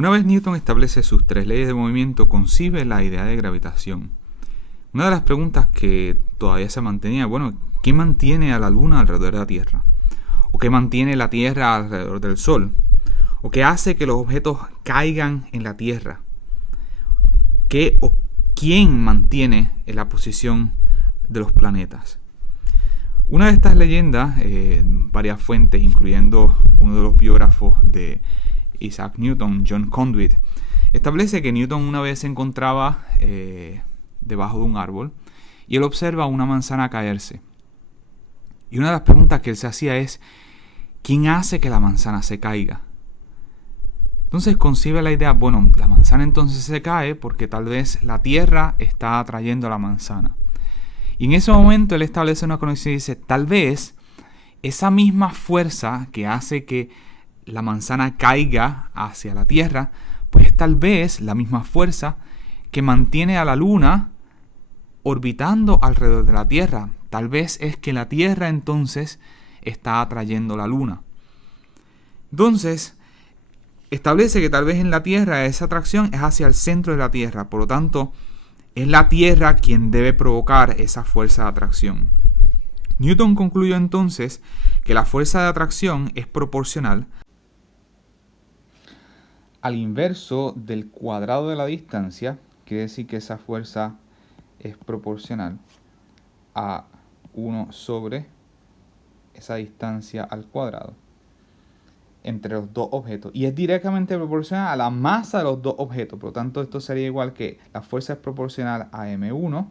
Una vez Newton establece sus tres leyes de movimiento, concibe la idea de gravitación. Una de las preguntas que todavía se mantenía, ¿qué mantiene a la Luna alrededor de la Tierra? ¿O qué mantiene la Tierra alrededor del Sol? ¿O qué hace que los objetos caigan en la Tierra? ¿Qué o quién mantiene la posición de los planetas? Una de estas leyendas, varias fuentes, incluyendo uno de los biógrafos de Isaac Newton, John Conduit, establece que Newton una vez se encontraba debajo de un árbol y él observa una manzana caerse. Y una de las preguntas que él se hacía es, ¿quién hace que la manzana se caiga? Entonces concibe la idea, la manzana entonces se cae porque tal vez la Tierra está atrayendo a la manzana. Y en ese momento él establece una conexión y dice, tal vez esa misma fuerza que hace que la manzana caiga hacia la Tierra, pues tal vez la misma fuerza que mantiene a la Luna orbitando alrededor de la Tierra. Tal vez es que la Tierra entonces está atrayendo la Luna. Entonces, establece que tal vez en la Tierra esa atracción es hacia el centro de la Tierra. Por lo tanto, es la Tierra quien debe provocar esa fuerza de atracción. Newton concluyó entonces que la fuerza de atracción es proporcional al inverso del cuadrado de la distancia. Quiere decir que esa fuerza es proporcional a 1 sobre esa distancia al cuadrado entre los dos objetos. Y es directamente proporcional a la masa de los dos objetos. Por lo tanto, esto sería igual que la fuerza es proporcional a m1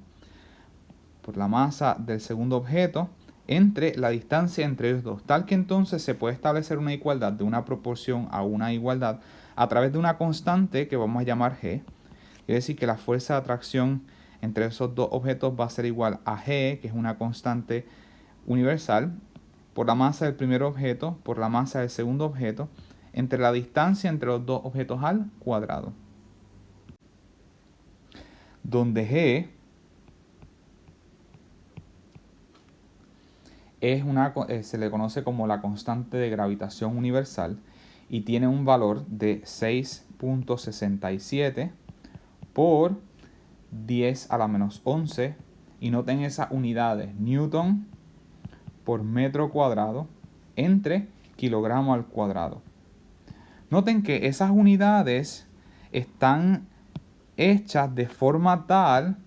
por la masa del segundo objeto entre la distancia entre ellos dos. Tal que entonces se puede establecer una igualdad de una proporción a una igualdad a través de una constante que vamos a llamar g. Quiere decir que la fuerza de atracción entre esos dos objetos va a ser igual a g, que es una constante universal, por la masa del primer objeto, por la masa del segundo objeto, entre la distancia entre los dos objetos al cuadrado. Donde g es se le conoce como la constante de gravitación universal y tiene un valor de 6.67 por 10 a la menos 11. Y noten esas unidades, Newton por metro cuadrado entre kilogramo al cuadrado. Noten que esas unidades están hechas de forma tal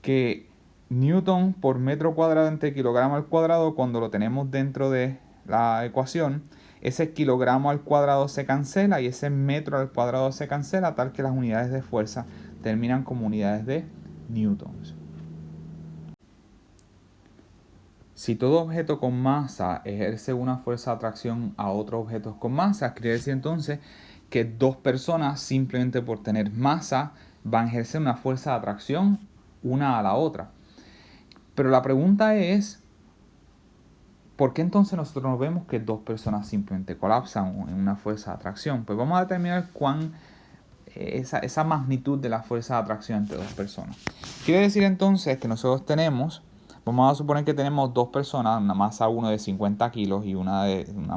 que Newton por metro cuadrado entre kilogramo al cuadrado, cuando lo tenemos dentro de la ecuación, ese kilogramo al cuadrado se cancela y ese metro al cuadrado se cancela, tal que las unidades de fuerza terminan como unidades de newtons. Si todo objeto con masa ejerce una fuerza de atracción a otros objetos con masa, quiere decir entonces que dos personas, simplemente por tener masa, van a ejercer una fuerza de atracción una a la otra. Pero la pregunta es, ¿por qué entonces nosotros vemos que dos personas simplemente colapsan en una fuerza de atracción? Pues vamos a determinar esa magnitud de la fuerza de atracción entre dos personas. Quiere decir entonces que nosotros vamos a suponer que tenemos dos personas, una masa 1 de 50 kilos y una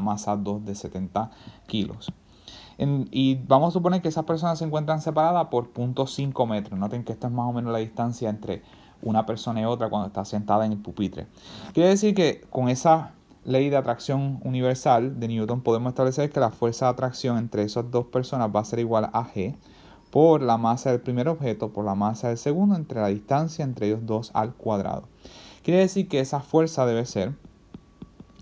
masa 2 de 70 kilos. Y vamos a suponer que esas personas se encuentran separadas por 0.5 metros. Noten que esta es más o menos la distancia entre una persona y otra cuando está sentada en el pupitre. Quiere decir que con esa ley de atracción universal de Newton podemos establecer que la fuerza de atracción entre esas dos personas va a ser igual a G por la masa del primer objeto por la masa del segundo entre la distancia entre ellos dos al cuadrado. Quiere decir que esa fuerza debe ser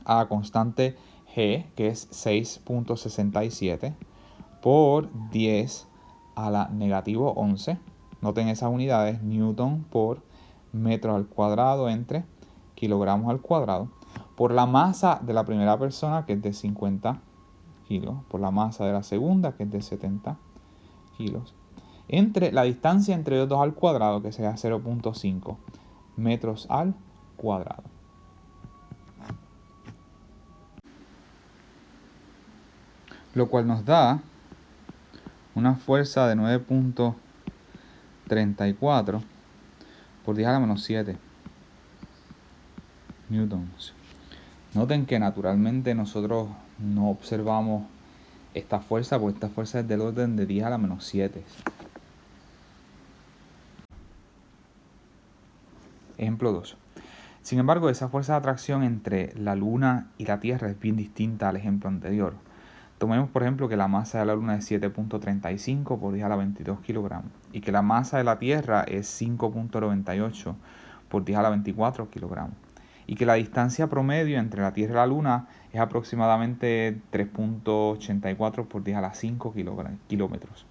a la constante G, que es 6.67 por 10 a la negativo 11. Noten esas unidades, newton por metro al cuadrado entre kilogramos al cuadrado, por la masa de la primera persona, que es de 50 kilos, por la masa de la segunda, que es de 70 kilos, entre la distancia entre los dos al cuadrado, que sería 0.5 metros al cuadrado. Lo cual nos da una fuerza de 9.34 por 10 a la menos 7 newtons. Noten que naturalmente nosotros no observamos esta fuerza, porque esta fuerza es del orden de 10 a la menos 7. Ejemplo 2. Sin embargo, esa fuerza de atracción entre la Luna y la Tierra es bien distinta al ejemplo anterior. Tomemos por ejemplo que la masa de la Luna es 7.35 por 10 a la 22 kilogramos y que la masa de la Tierra es 5.98 por 10 a la 24 kilogramos y que la distancia promedio entre la Tierra y la Luna es aproximadamente 3.84 por 10 a la 5 kilómetros.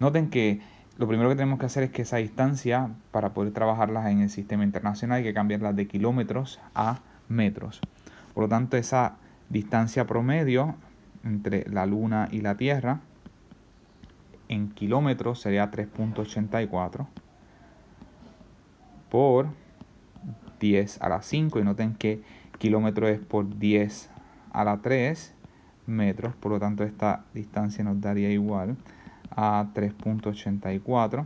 Noten que lo primero que tenemos que hacer es que esa distancia, para poder trabajarlas en el sistema internacional, hay que cambiarlas de kilómetros a metros. Por lo tanto, esa distancia promedio entre la Luna y la Tierra en kilómetros sería 3.84 por 10 a la 5. Y noten que kilómetro es por 10 a la 3 metros. Por lo tanto, esta distancia nos daría igual a 3.84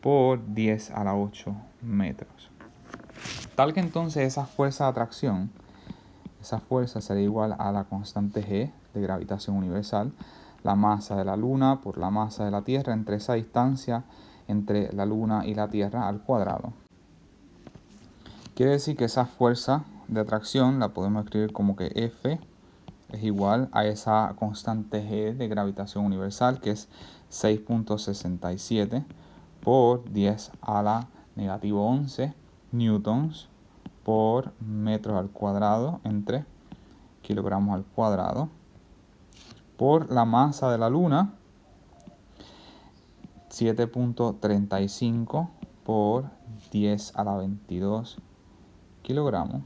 por 10 a la 8 metros. Tal que entonces esa fuerza de atracción, esa fuerza sería igual a la constante G de gravitación universal, la masa de la Luna por la masa de la Tierra entre esa distancia entre la Luna y la Tierra al cuadrado. Quiere decir que esa fuerza de atracción la podemos escribir como que F es igual a esa constante G de gravitación universal, que es 6.67 por 10 a la negativo 11 newtons por metros al cuadrado entre kilogramos al cuadrado, por la masa de la Luna, 7.35 por 10 a la 22 kilogramos,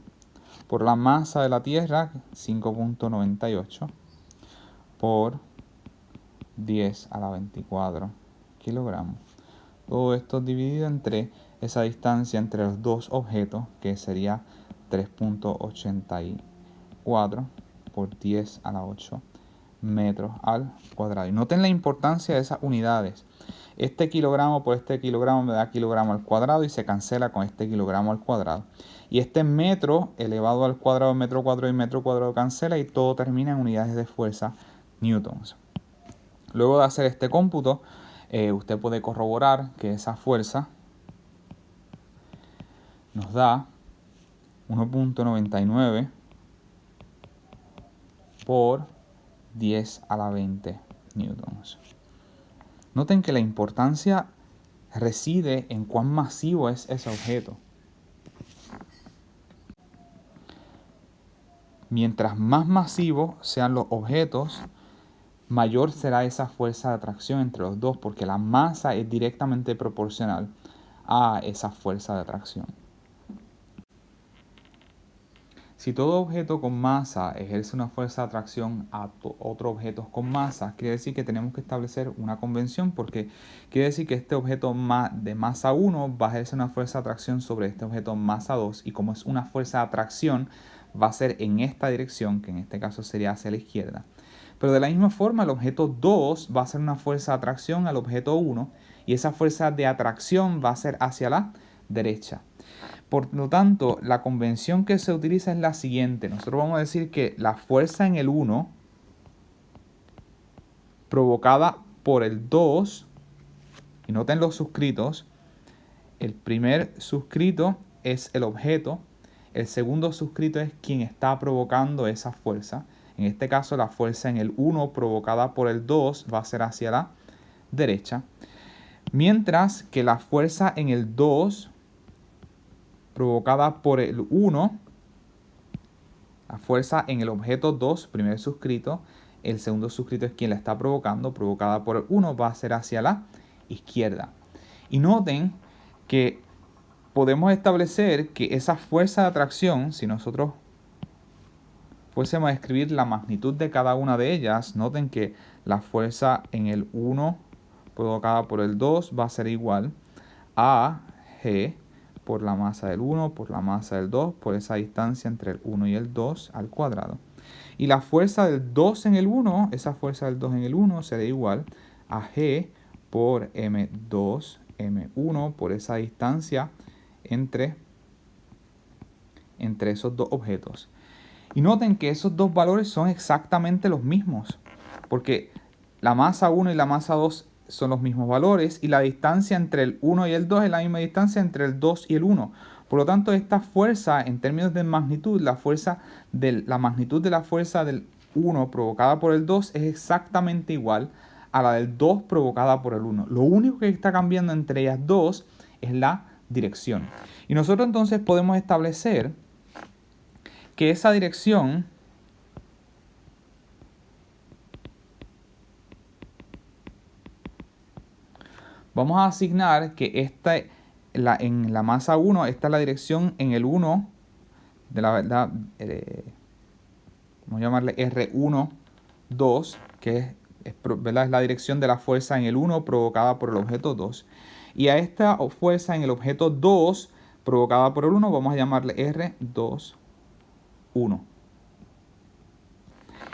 por la masa de la Tierra, 5.98 por 10 a la 24 kilogramos. Todo esto dividido entre esa distancia entre los dos objetos, que sería 3.84 por 10 a la 8 metros al cuadrado. Y noten la importancia de esas unidades. Este kilogramo por este kilogramo me da kilogramo al cuadrado y se cancela con este kilogramo al cuadrado. Y este metro elevado al cuadrado, metro cuadrado y metro cuadrado cancela y todo termina en unidades de fuerza newtons. Luego de hacer este cómputo, usted puede corroborar que esa fuerza nos da 1.99 por 10 a la 20 newtons. Noten que la importancia reside en cuán masivo es ese objeto. Mientras más masivos sean los objetos, mayor será esa fuerza de atracción entre los dos, porque la masa es directamente proporcional a esa fuerza de atracción. Si todo objeto con masa ejerce una fuerza de atracción a otros objetos con masa, quiere decir que tenemos que establecer una convención, porque quiere decir que este objeto de masa 1 va a ejercer una fuerza de atracción sobre este objeto masa 2, y como es una fuerza de atracción, va a ser en esta dirección, que en este caso sería hacia la izquierda. Pero de la misma forma, el objeto 2 va a ser una fuerza de atracción al objeto 1, y esa fuerza de atracción va a ser hacia la derecha. Por lo tanto, la convención que se utiliza es la siguiente. Nosotros vamos a decir que la fuerza en el 1 provocada por el 2, y noten los suscritos, el primer suscrito es el objeto, el segundo suscrito es quien está provocando esa fuerza. En este caso, la fuerza en el 1 provocada por el 2 va a ser hacia la derecha, mientras que la fuerza en el 2 provocada por el 1, la fuerza en el objeto 2, primer suscrito, el segundo suscrito es quien la está provocando, provocada por el 1, va a ser hacia la izquierda. Y noten que podemos establecer que esa fuerza de atracción, si nosotros fuésemos a escribir la magnitud de cada una de ellas, noten que la fuerza en el 1 provocada por el 2 va a ser igual a G por la masa del 1 por la masa del 2 por esa distancia entre el 1 y el 2 al cuadrado. Y la fuerza del 2 en el 1, esa fuerza del 2 en el 1 será igual a G por M2, M1 por esa distancia entre esos dos objetos. Y noten que esos dos valores son exactamente los mismos. porque la masa 1 y la masa 2 son los mismos valores y la distancia entre el 1 y el 2 es la misma distancia entre el 2 y el 1. Por lo tanto, esta fuerza en términos de magnitud, la magnitud de la fuerza del 1 provocada por el 2 es exactamente igual a la del 2 provocada por el 1. Lo único que está cambiando entre ellas dos es la dirección. Y nosotros entonces podemos establecer que esa dirección vamos a asignar que en la masa 1, esta es la dirección en el 1 de la verdad, vamos a llamarle R1, 2, que ¿verdad? Es la dirección de la fuerza en el 1 provocada por el objeto 2. Y a esta fuerza en el objeto 2 provocada por el 1 vamos a llamarle R2, 1.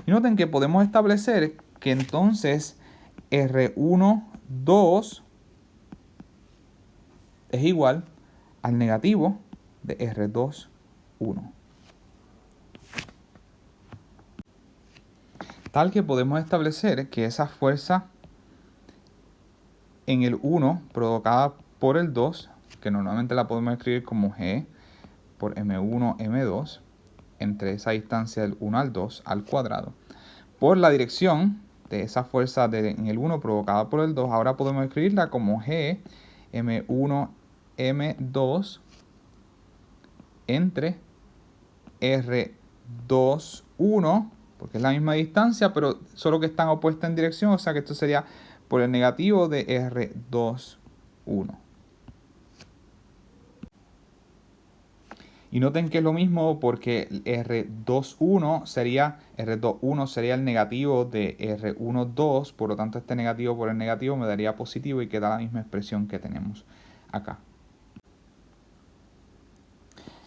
Y noten que podemos establecer que entonces R1, 2 es igual al negativo de R2, 1. Tal que podemos establecer que esa fuerza en el 1 provocada por el 2, que normalmente la podemos escribir como G por M1, M2, entre esa distancia del 1 al 2 al cuadrado, por la dirección de esa fuerza en el 1 provocada por el 2, ahora podemos escribirla como G M1, M2 entre R2, 1, porque es la misma distancia, pero solo que están opuestas en dirección, o sea que esto sería por el negativo de R2, 1. Y noten que es lo mismo porque R2, 1 sería el negativo de R1, 2, por lo tanto este negativo por el negativo me daría positivo y queda la misma expresión que tenemos acá.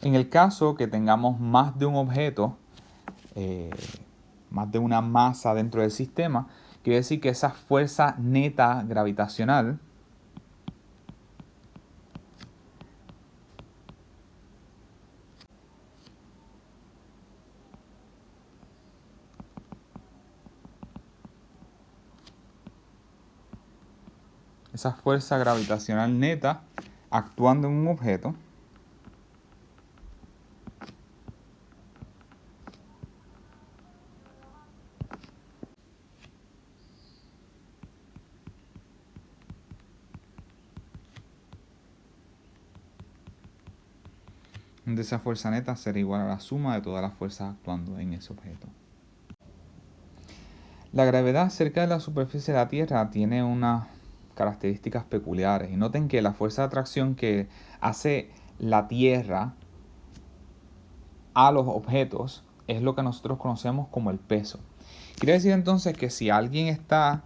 En el caso que tengamos más de un objeto, más de una masa dentro del sistema, quiere decir que esa fuerza neta gravitacional neta actuando en un objeto de esa fuerza neta será igual a la suma de todas las fuerzas actuando en ese objeto. La gravedad cerca de la superficie de la Tierra tiene unas características peculiares. Y noten que la fuerza de atracción que hace la Tierra a los objetos es lo que nosotros conocemos como el peso. Quiere decir entonces que si alguien está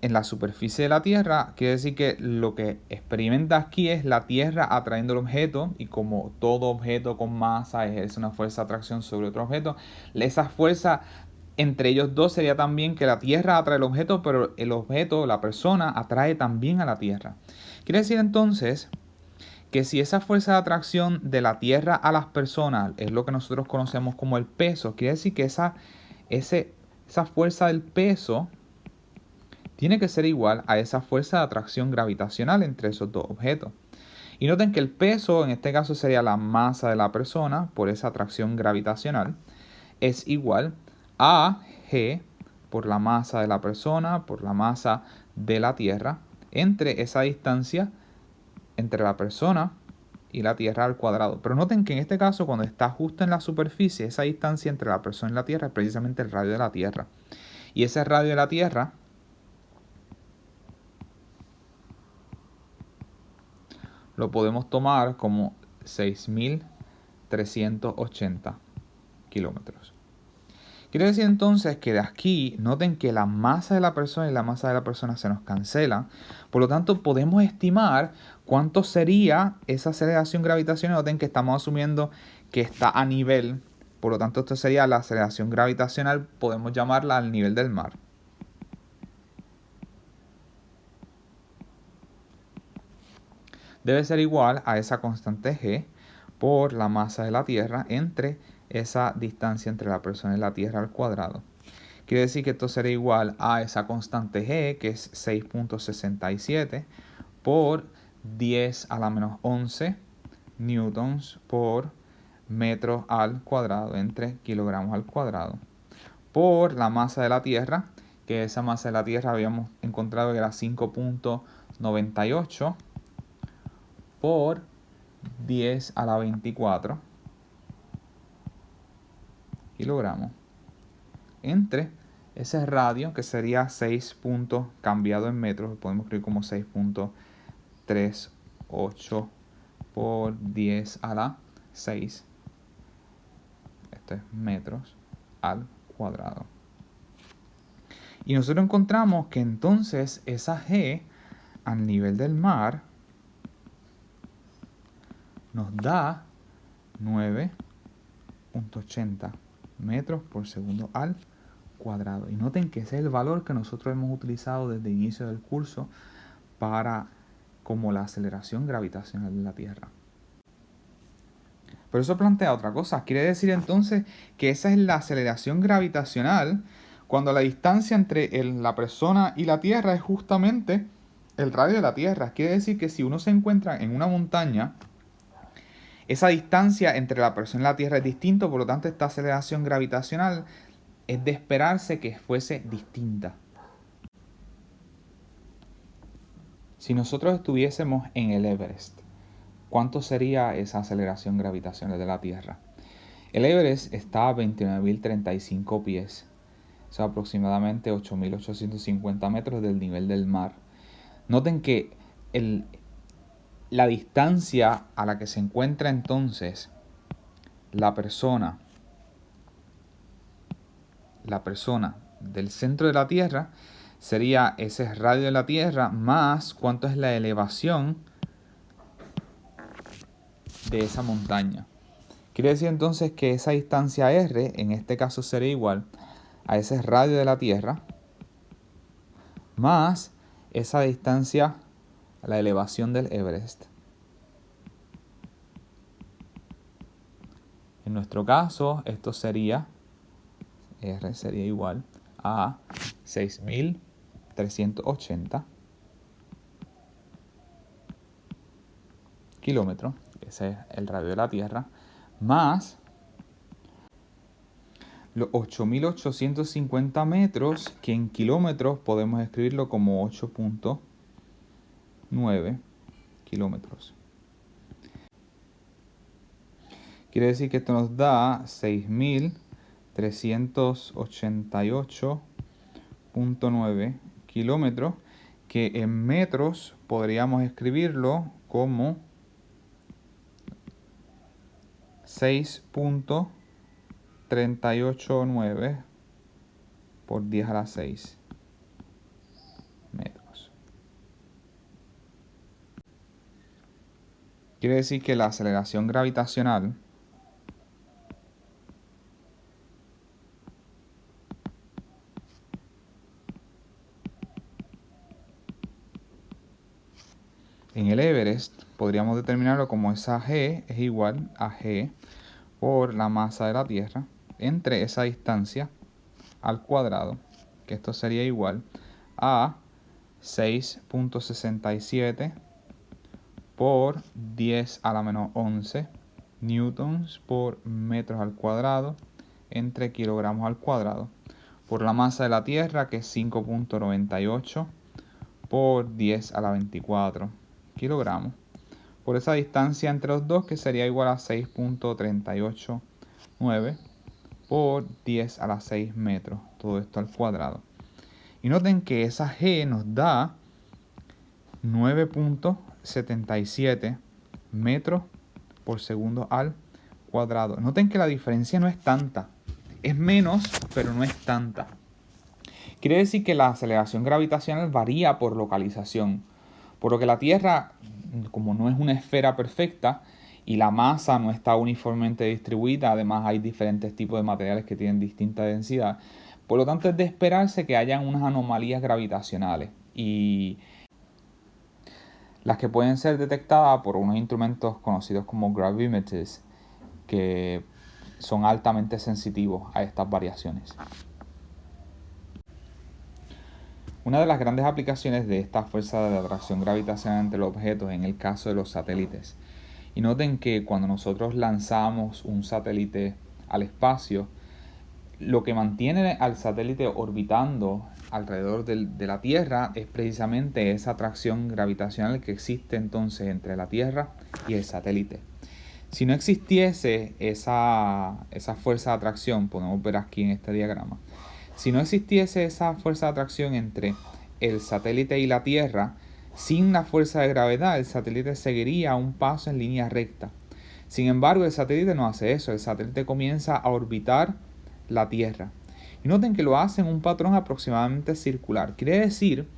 en la superficie de la Tierra, quiere decir que lo que experimenta aquí es la Tierra atrayendo el objeto, y como todo objeto con masa ejerce una fuerza de atracción sobre otro objeto, esa fuerza entre ellos dos sería también que la Tierra atrae el objeto, pero el objeto, la persona, atrae también a la Tierra. Quiere decir entonces que si esa fuerza de atracción de la Tierra a las personas es lo que nosotros conocemos como el peso, quiere decir que esa fuerza del peso tiene que ser igual a esa fuerza de atracción gravitacional entre esos dos objetos. Y noten que el peso, en este caso sería la masa de la persona por esa atracción gravitacional, es igual a G por la masa de la persona por la masa de la Tierra entre esa distancia entre la persona y la Tierra al cuadrado. Pero noten que en este caso, cuando está justo en la superficie, esa distancia entre la persona y la Tierra es precisamente el radio de la Tierra. Y ese radio de la Tierra lo podemos tomar como 6.380 kilómetros. Quiere decir entonces que de aquí, noten que la masa de la persona y la masa de la persona se nos cancelan. Por lo tanto, podemos estimar cuánto sería esa aceleración gravitacional. Noten que estamos asumiendo que está a nivel. Por lo tanto, esto sería la aceleración gravitacional. Podemos llamarla al nivel del mar. Debe ser igual a esa constante G por la masa de la Tierra entre esa distancia entre la persona y la Tierra al cuadrado. Quiere decir que esto será igual a esa constante G, que es 6.67, por 10 a la menos 11 newtons por metros al cuadrado entre kilogramos al cuadrado, por la masa de la Tierra, que esa masa de la Tierra habíamos encontrado que era 5.98 por 10 a la 24 kilogramos, entre ese radio, que sería 6 puntos cambiado en metros, podemos escribir como 6.38 por 10 a la 6, esto es metros al cuadrado. Y nosotros encontramos que entonces esa G al nivel del mar nos da 9.80 metros por segundo al cuadrado. Y noten que ese es el valor que nosotros hemos utilizado desde el inicio del curso para como la aceleración gravitacional de la Tierra. Pero eso plantea otra cosa. Quiere decir entonces que esa es la aceleración gravitacional cuando la distancia entre la persona y la Tierra es justamente el radio de la Tierra. Quiere decir que si uno se encuentra en una montaña, esa distancia entre la persona y la Tierra es distinta, por lo tanto esta aceleración gravitacional es de esperarse que fuese distinta. Si nosotros estuviésemos en el Everest, ¿cuánto sería esa aceleración gravitacional de la Tierra? El Everest está a 29.035 pies, o sea, aproximadamente 8.850 metros del nivel del mar. Noten que la distancia a la que se encuentra entonces la persona del centro de la Tierra sería ese radio de la Tierra más cuánto es la elevación de esa montaña. Quiere decir entonces que esa distancia R en este caso sería igual a ese radio de la Tierra más esa distancia a la elevación del Everest. En nuestro caso esto sería R sería igual a 6.380 kilómetros, ese es el radio de la Tierra, más los 8.850 metros, que en kilómetros podemos escribirlo como 8.9 kilómetros. Quiere decir que esto nos da 6.388.9 kilómetros, que en metros podríamos escribirlo como 6.389 por 10 a la 6 metros. Quiere decir que la aceleración gravitacional en el Everest podríamos determinarlo como esa G es igual a G por la masa de la Tierra entre esa distancia al cuadrado, que esto sería igual a 6.67 por 10 a la menos 11 newtons por metros al cuadrado entre kilogramos al cuadrado, por la masa de la Tierra, que es 5.98 por 10 a la 24 kilogramos, por esa distancia entre los dos, que sería igual a 6.389 por 10 a la 6 metros, todo esto al cuadrado. Y noten que esa G nos da 9.77 metros por segundo al cuadrado. Noten que la diferencia no es tanta, es menos, pero no es tanta. Quiere decir que la aceleración gravitacional varía por localización, por lo que la Tierra, como no es una esfera perfecta y la masa no está uniformemente distribuida, además hay diferentes tipos de materiales que tienen distinta densidad, por lo tanto es de esperarse que hayan unas anomalías gravitacionales, y las que pueden ser detectadas por unos instrumentos conocidos como gravimeters, que son altamente sensitivos a estas variaciones. Una de las grandes aplicaciones de esta fuerza de atracción gravitacional entre los objetos en el caso de los satélites. Y noten que cuando nosotros lanzamos un satélite al espacio, lo que mantiene al satélite orbitando alrededor de la Tierra es precisamente esa atracción gravitacional que existe entonces entre la Tierra y el satélite. Si no existiese esa fuerza de atracción, podemos ver aquí en este diagrama, si no existiese esa fuerza de atracción entre el satélite y la Tierra, sin la fuerza de gravedad, el satélite seguiría un paso en línea recta. Sin embargo, el satélite no hace eso, el satélite comienza a orbitar la Tierra. Y noten que lo hace en un patrón aproximadamente circular. Quiere decir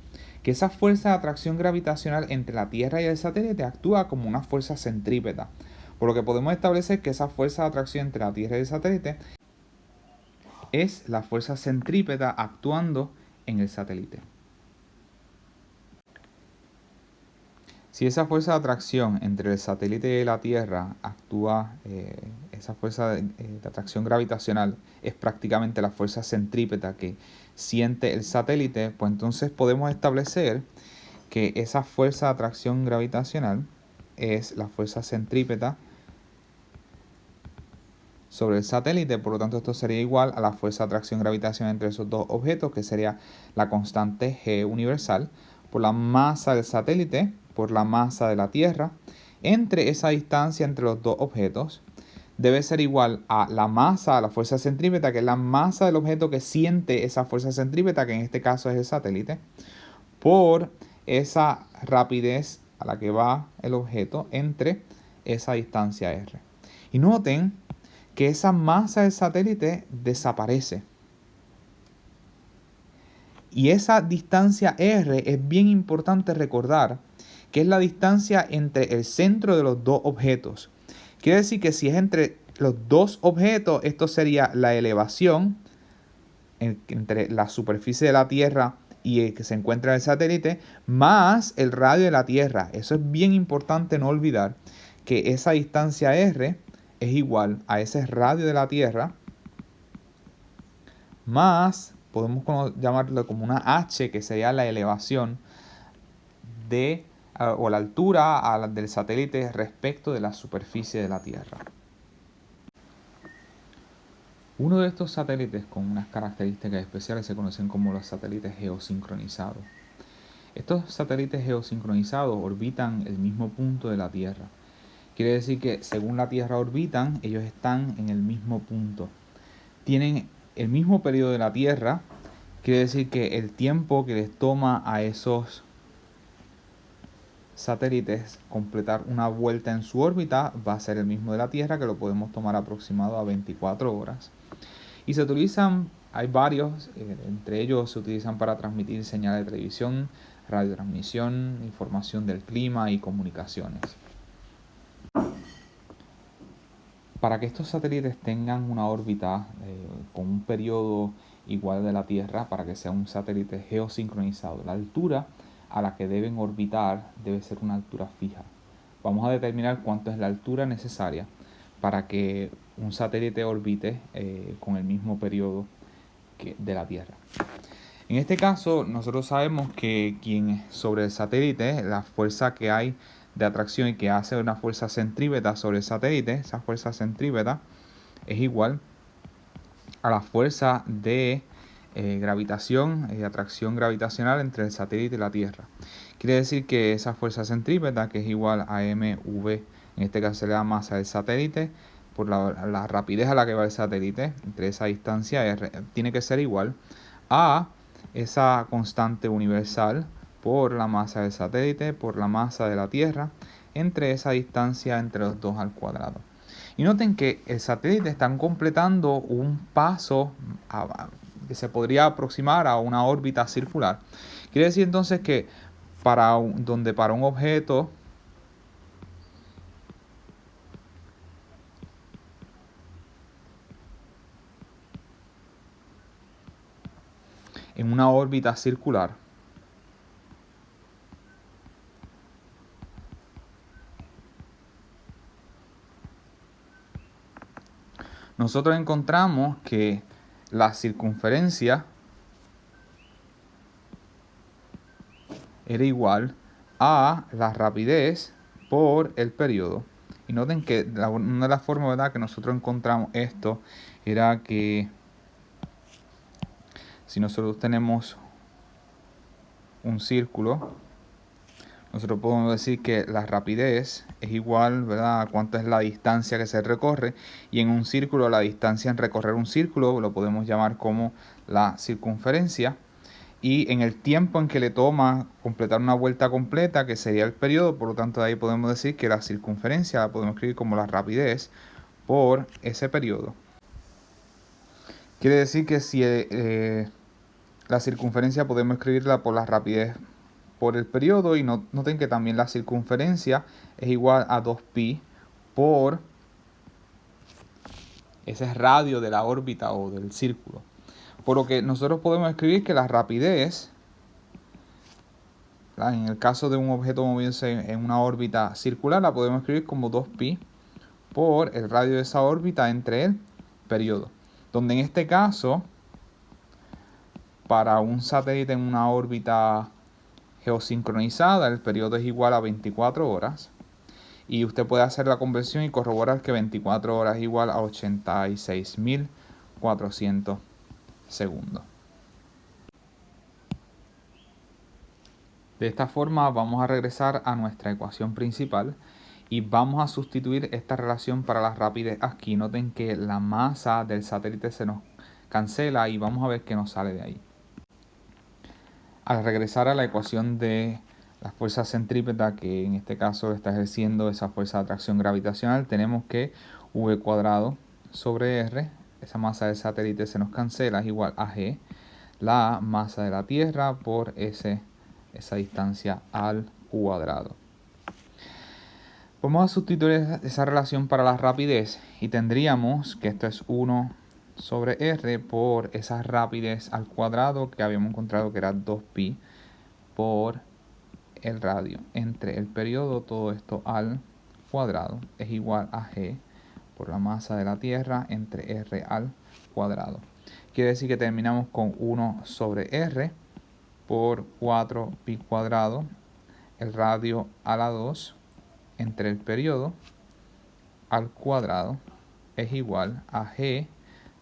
que esa fuerza de atracción gravitacional entre la Tierra y el satélite actúa como una fuerza centrípeta. Por lo que podemos establecer que esa fuerza de atracción entre la Tierra y el satélite es la fuerza centrípeta actuando en el satélite. Si esa fuerza de atracción entre el satélite y la Tierra actúa, esa fuerza de atracción gravitacional es prácticamente la fuerza centrípeta que siente el satélite, pues entonces podemos establecer que esa fuerza de atracción gravitacional es la fuerza centrípeta sobre el satélite. Por lo tanto, esto sería igual a la fuerza de atracción gravitacional entre esos dos objetos, que sería la constante G universal por la masa del satélite por la masa de la Tierra. Entre esa distancia entre los dos objetos debe ser igual a la masa, a la fuerza centrípeta, que es la masa del objeto que siente esa fuerza centrípeta, que en este caso es el satélite, por esa rapidez a la que va el objeto entre esa distancia r. Y noten que esa masa del satélite desaparece. Y esa distancia r es bien importante recordar que es la distancia entre el centro de los dos objetos. Quiere decir que si es entre los dos objetos, esto sería la elevación entre la superficie de la Tierra y el que se encuentra en el satélite, más el radio de la Tierra. Eso es bien importante no olvidar, que esa distancia r es igual a ese radio de la Tierra, más, podemos llamarlo como una h, que sería la elevación o la altura del satélite respecto de la superficie de la Tierra. Uno de estos satélites con unas características especiales se conocen como los satélites geosincronizados. Estos satélites geosincronizados orbitan el mismo punto de la Tierra. Quiere decir que según la Tierra orbitan, ellos están en el mismo punto. Tienen el mismo periodo de la Tierra. Quiere decir que el tiempo que les toma a esos satélites completar una vuelta en su órbita va a ser el mismo de la Tierra, que lo podemos tomar aproximado a 24 horas. Y se utilizan, hay varios, entre ellos se utilizan para transmitir señales de televisión, radiotransmisión, información del clima y comunicaciones. Para que estos satélites tengan una órbita con un periodo igual de la Tierra, para que sea un satélite geosincronizado, la altura a la que deben orbitar debe ser una altura fija. Vamos a determinar cuánto es la altura necesaria para que un satélite orbite con el mismo periodo de la Tierra. En este caso, nosotros sabemos que sobre el satélite, la fuerza que hay de atracción y que hace una fuerza centrípeta sobre el satélite, esa fuerza centrípeta es igual a la fuerza de gravitación y atracción gravitacional entre el satélite y la Tierra. Quiere decir que esa fuerza centrípeta, que es igual a mv, en este caso sería la masa del satélite, por la rapidez a la que va el satélite, entre esa distancia r, tiene que ser igual a esa constante universal por la masa del satélite, por la masa de la Tierra, entre esa distancia entre los dos al cuadrado. Y noten que el satélite está completando un paso que se podría aproximar a una órbita circular. Quiere decir entonces que para un objeto en una órbita circular, nosotros encontramos que la circunferencia era igual a la rapidez por el periodo. Y noten que una de las formas, ¿verdad?, que nosotros encontramos esto era que si nosotros tenemos un círculo, nosotros podemos decir que la rapidez es igual, ¿verdad?, a cuánto es la distancia que se recorre. Y en un círculo, la distancia en recorrer un círculo lo podemos llamar como la circunferencia. Y en el tiempo en que le toma completar una vuelta completa, que sería el periodo, por lo tanto de ahí podemos decir que la circunferencia la podemos escribir como la rapidez por ese periodo. Quiere decir que si la circunferencia podemos escribirla por la rapidez por el periodo, y noten que también la circunferencia es igual a 2pi por ese radio de la órbita o del círculo. Por lo que nosotros podemos escribir que la rapidez, en el caso de un objeto moviéndose en una órbita circular, la podemos escribir como 2pi por el radio de esa órbita entre el periodo. Donde en este caso, para un satélite en una órbita geosincronizada, el periodo es igual a 24 horas. Y usted puede hacer la conversión y corroborar que 24 horas es igual a 86.400 segundos. De esta forma vamos a regresar a nuestra ecuación principal y vamos a sustituir esta relación para la rapidez aquí. Noten que la masa del satélite se nos cancela y vamos a ver qué nos sale de ahí. Al regresar a la ecuación de la fuerza centrípeta, que en este caso está ejerciendo esa fuerza de atracción gravitacional, tenemos que v cuadrado sobre r, esa masa del satélite se nos cancela, es igual a g, la masa de la Tierra por esa distancia al cuadrado. Vamos a sustituir esa relación para la rapidez y tendríamos que esto es 1 sobre r por esa rapidez al cuadrado que habíamos encontrado que era 2pi por el radio entre el periodo, todo esto al cuadrado es igual a g por la masa de la Tierra entre r al cuadrado. Quiere decir que terminamos con 1 sobre r por 4pi cuadrado, el radio a la 2 entre el periodo al cuadrado es igual a g,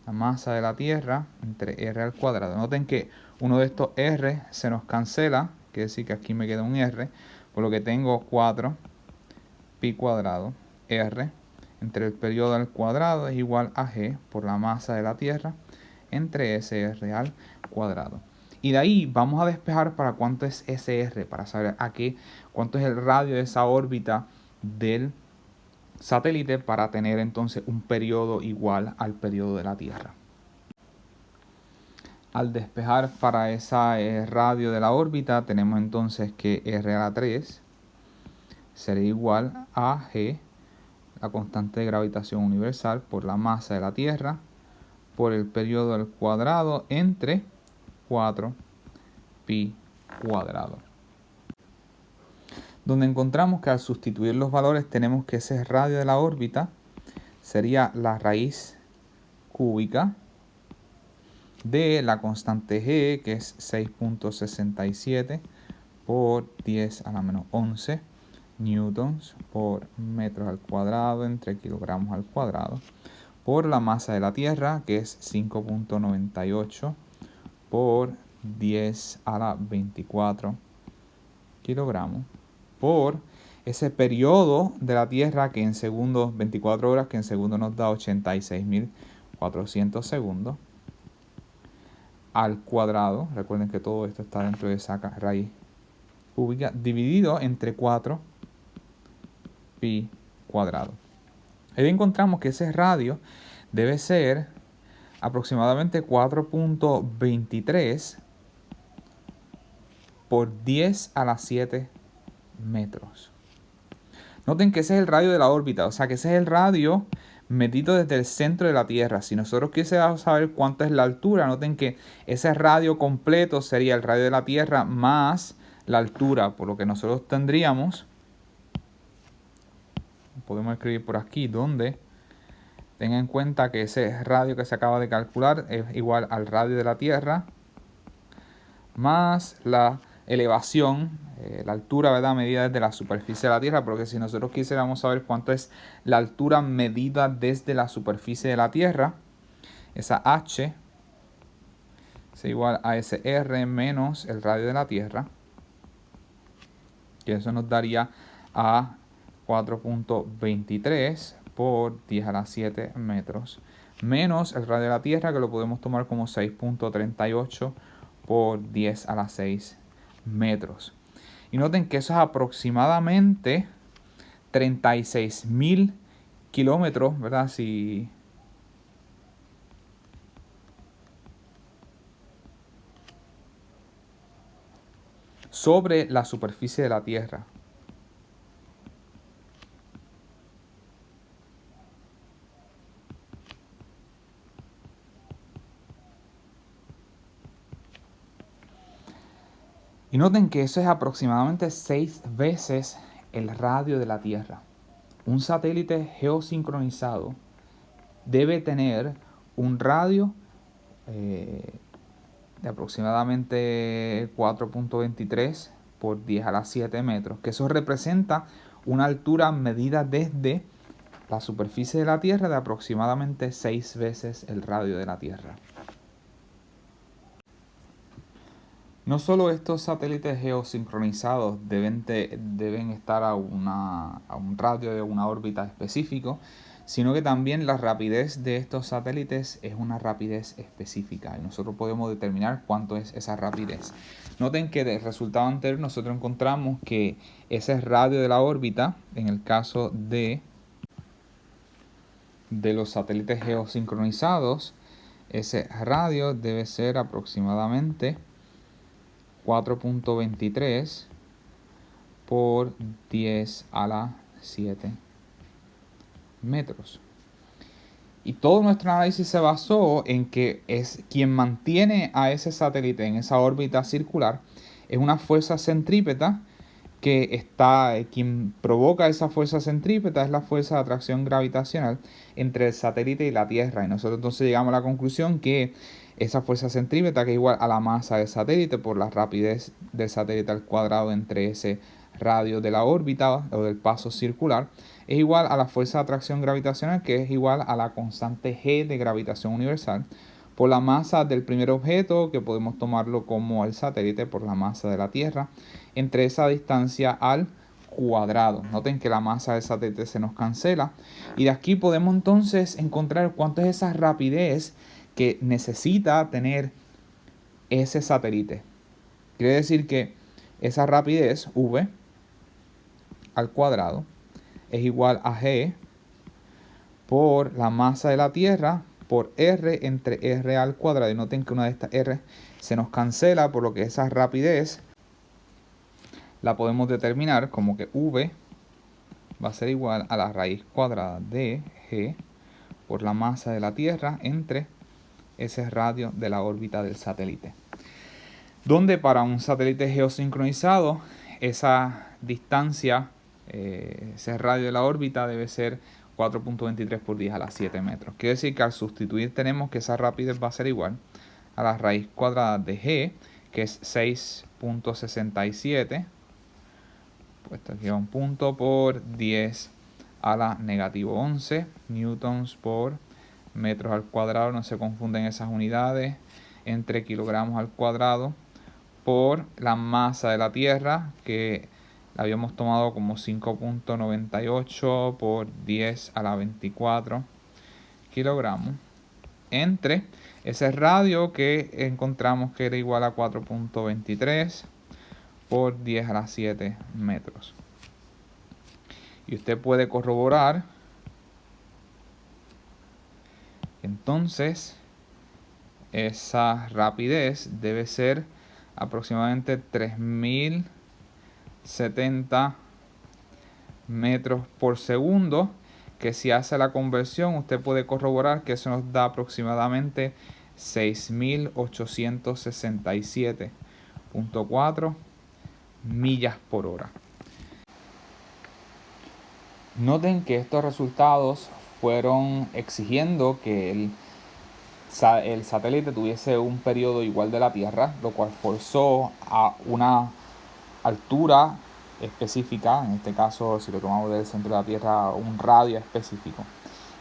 la masa de la Tierra, entre r al cuadrado. Noten que uno de estos r se nos cancela, quiere decir que aquí me queda un r, por lo que tengo 4pi cuadrado r entre el periodo al cuadrado es igual a g por la masa de la Tierra entre SR al cuadrado. Y de ahí vamos a despejar para cuánto es SR, para saber cuánto es el radio de esa órbita del satélite para tener entonces un periodo igual al periodo de la Tierra. Al despejar para esa radio de la órbita tenemos entonces que R a la 3 será igual a G, la constante de gravitación universal, por la masa de la Tierra, por el periodo al cuadrado entre 4pi cuadrado. Donde encontramos que al sustituir los valores tenemos que ese radio de la órbita sería la raíz cúbica de la constante g, que es 6.67 por 10 a la menos 11 newtons por metros al cuadrado entre kilogramos al cuadrado, por la masa de la Tierra, que es 5.98 por 10 a la 24 kilogramos, por ese periodo de la Tierra, que en segundos, 24 horas, que en segundos nos da 86.400 segundos, al cuadrado. Recuerden que todo esto está dentro de esa raíz cúbica, dividido entre 4pi cuadrado. Ahí encontramos que ese radio debe ser aproximadamente 4.23 por 10 a la 7 metros. Noten que ese es el radio de la órbita, o sea que ese es el radio medido desde el centro de la Tierra. Si nosotros quisiéramos saber cuánto es la altura, noten que ese radio completo sería el radio de la Tierra más la altura, por lo que nosotros tendríamos, podemos escribir por aquí, donde tengan en cuenta que ese radio que se acaba de calcular es igual al radio de la Tierra más la elevación, la altura, ¿verdad?, medida desde la superficie de la Tierra, porque si nosotros quisiéramos saber cuánto es la altura medida desde la superficie de la Tierra, esa h es igual a ese r menos el radio de la Tierra, que eso nos daría a 4.23 por 10 a la 7 metros, menos el radio de la Tierra, que lo podemos tomar como 6.38 por 10 a la 6 metros. Y noten que eso es aproximadamente 36.000 kilómetros, ¿verdad? Sobre la superficie de la Tierra. Y noten que eso es aproximadamente 6 veces el radio de la Tierra. Un satélite geosincronizado debe tener un radio de aproximadamente 4.23 por 10 a la 7 metros, que eso representa una altura medida desde la superficie de la Tierra de aproximadamente 6 veces el radio de la Tierra. No solo estos satélites geosincronizados deben estar a un radio de una órbita específico, sino que también la rapidez de estos satélites es una rapidez específica y nosotros podemos determinar cuánto es esa rapidez. Noten que del resultado anterior nosotros encontramos que ese radio de la órbita, en el caso de los satélites geosincronizados, ese radio debe ser aproximadamente 4.23 por 10 a la 7 metros. Y todo nuestro análisis se basó en que es quien mantiene a ese satélite en esa órbita circular es una fuerza centrípeta quien provoca esa fuerza centrípeta es la fuerza de atracción gravitacional entre el satélite y la Tierra. Y nosotros entonces llegamos a la conclusión que esa fuerza centrípeta, que es igual a la masa del satélite por la rapidez del satélite al cuadrado entre ese radio de la órbita o del paso circular, es igual a la fuerza de atracción gravitacional, que es igual a la constante G de gravitación universal, por la masa del primer objeto, que podemos tomarlo como el satélite, por la masa de la Tierra, entre esa distancia al cuadrado. Noten que la masa del satélite se nos cancela. Y de aquí podemos entonces encontrar cuánto es esa rapidez que necesita tener ese satélite. Quiere decir que esa rapidez, v al cuadrado, es igual a g por la masa de la Tierra por r entre r al cuadrado. Y noten que una de estas r se nos cancela, por lo que esa rapidez la podemos determinar como que v va a ser igual a la raíz cuadrada de g por la masa de la Tierra entre ese radio de la órbita del satélite. Donde para un satélite geosincronizado esa distancia, ese radio de la órbita debe ser 4.23 por 10 a la 7 metros. Quiere decir que al sustituir tenemos que esa rapidez va a ser igual a la raíz cuadrada de g, que es 6.67, puesto aquí a un punto, por 10 a la negativo 11 newtons por metros al cuadrado. No se confunden esas unidades, entre kilogramos al cuadrado, por la masa de la Tierra, que la habíamos tomado como 5.98 por 10 a la 24 kilogramos, entre ese radio que encontramos que era igual a 4.23 por 10 a la 7 metros. Y usted puede corroborar entonces esa rapidez debe ser aproximadamente 3070 metros por segundo, que si hace la conversión usted puede corroborar que eso nos da aproximadamente 6867.4 millas por hora. Noten que estos resultados fueron exigiendo que el satélite tuviese un periodo igual de la Tierra, lo cual forzó a una altura específica, en este caso si lo tomamos del centro de la Tierra, un radio específico.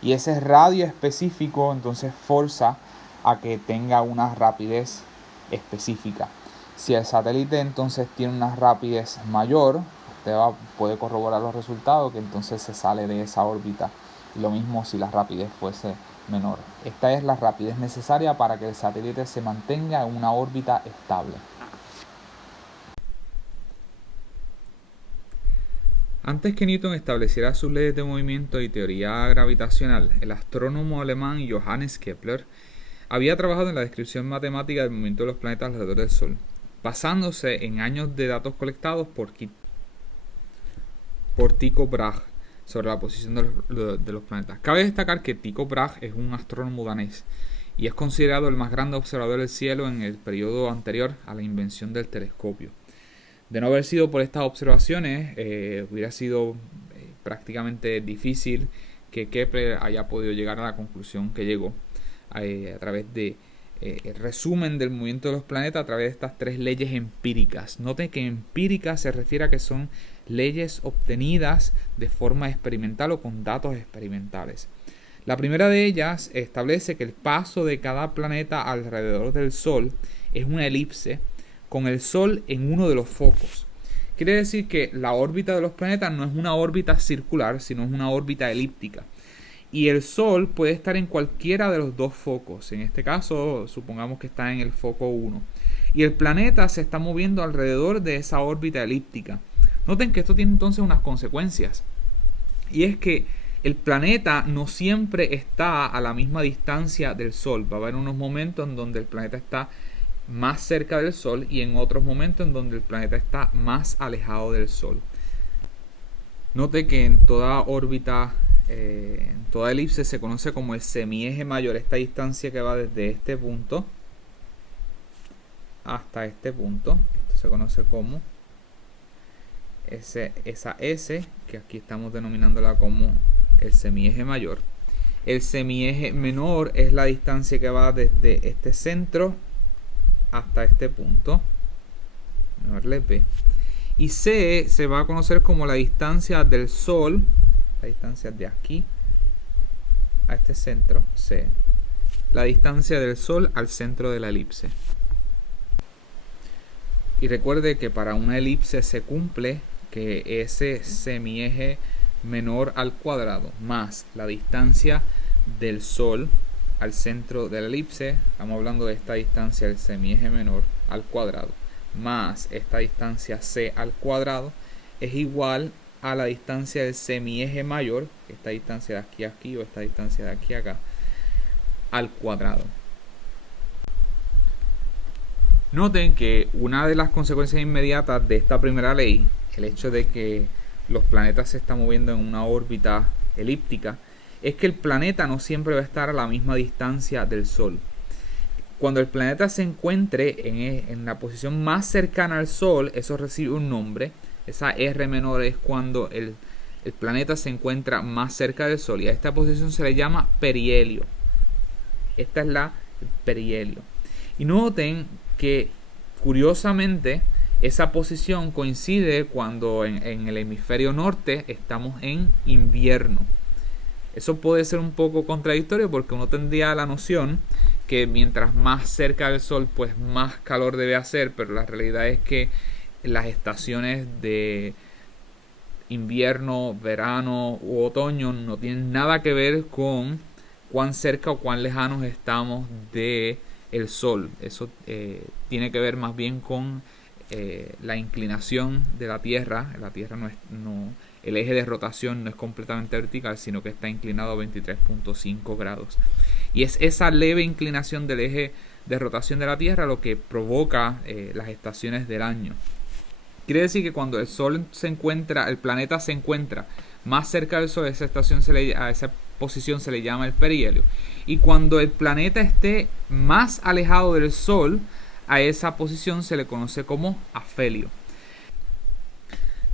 Y ese radio específico entonces forza a que tenga una rapidez específica. Si el satélite entonces tiene una rapidez mayor, usted puede corroborar los resultados que entonces se sale de esa órbita. Y lo mismo si la rapidez fuese menor. Esta es la rapidez necesaria para que el satélite se mantenga en una órbita estable. Antes que Newton estableciera sus leyes de movimiento y teoría gravitacional, el astrónomo alemán Johannes Kepler había trabajado en la descripción matemática del movimiento de los planetas alrededor del Sol, basándose en años de datos colectados por Tycho Brahe sobre la posición de los planetas. Cabe destacar que Tycho Brahe es un astrónomo danés y es considerado el más grande observador del cielo en el periodo anterior a la invención del telescopio. De no haber sido por estas observaciones, hubiera sido prácticamente difícil que Kepler haya podido llegar a la conclusión que llegó a través de el resumen del movimiento de los planetas a través de estas tres leyes empíricas. Noten que empíricas se refiere a que son leyes obtenidas de forma experimental o con datos experimentales. La primera de ellas establece que el paso de cada planeta alrededor del Sol es una elipse con el Sol en uno de los focos. Quiere decir que la órbita de los planetas no es una órbita circular, sino es una órbita elíptica. Y el Sol puede estar en cualquiera de los dos focos. En este caso, supongamos que está en el foco 1. Y el planeta se está moviendo alrededor de esa órbita elíptica. Noten que esto tiene entonces unas consecuencias. Y es que el planeta no siempre está a la misma distancia del Sol. Va a haber unos momentos en donde el planeta está más cerca del Sol y en otros momentos en donde el planeta está más alejado del Sol. Note que en toda órbita, en toda elipse se conoce como el semieje mayor, esta distancia que va desde este punto hasta este punto. Esto se conoce como esa S, que aquí estamos denominándola como el semieje mayor. El semieje menor es la distancia que va desde este centro hasta este punto. B. Y C se va a conocer como la distancia del Sol, la distancia de aquí a este centro, C. La distancia del Sol al centro de la elipse. Y recuerde que para una elipse se cumple que ese semieje menor al cuadrado más la distancia del Sol al centro de la elipse, estamos hablando de esta distancia del semieje menor al cuadrado, más esta distancia c al cuadrado, es igual a la distancia del semieje mayor, esta distancia de aquí a aquí o esta distancia de aquí a acá, al cuadrado. Noten que una de las consecuencias inmediatas de esta primera ley, el hecho de que los planetas se están moviendo en una órbita elíptica, es que el planeta no siempre va a estar a la misma distancia del Sol. Cuando el planeta se encuentre en la posición más cercana al Sol, eso recibe un nombre. Esa R menor es cuando el planeta se encuentra más cerca del Sol, y a esta posición se le llama perihelio. Esta es el perihelio. Y noten que, curiosamente, esa posición coincide cuando en el hemisferio norte estamos en invierno. Eso puede ser un poco contradictorio porque uno tendría la noción que mientras más cerca del Sol, pues más calor debe hacer, pero la realidad es que las estaciones de invierno, verano u otoño no tienen nada que ver con cuán cerca o cuán lejanos estamos de el Sol. Eso tiene que ver más bien con la inclinación de la Tierra. La Tierra el eje de rotación no es completamente vertical, sino que está inclinado a 23.5 grados. Y es esa leve inclinación del eje de rotación de la Tierra lo que provoca las estaciones del año. Quiere decir que cuando el planeta se encuentra más cerca del Sol, a esa posición se le llama el perihelio. Y cuando el planeta esté más alejado del Sol, a esa posición se le conoce como afelio.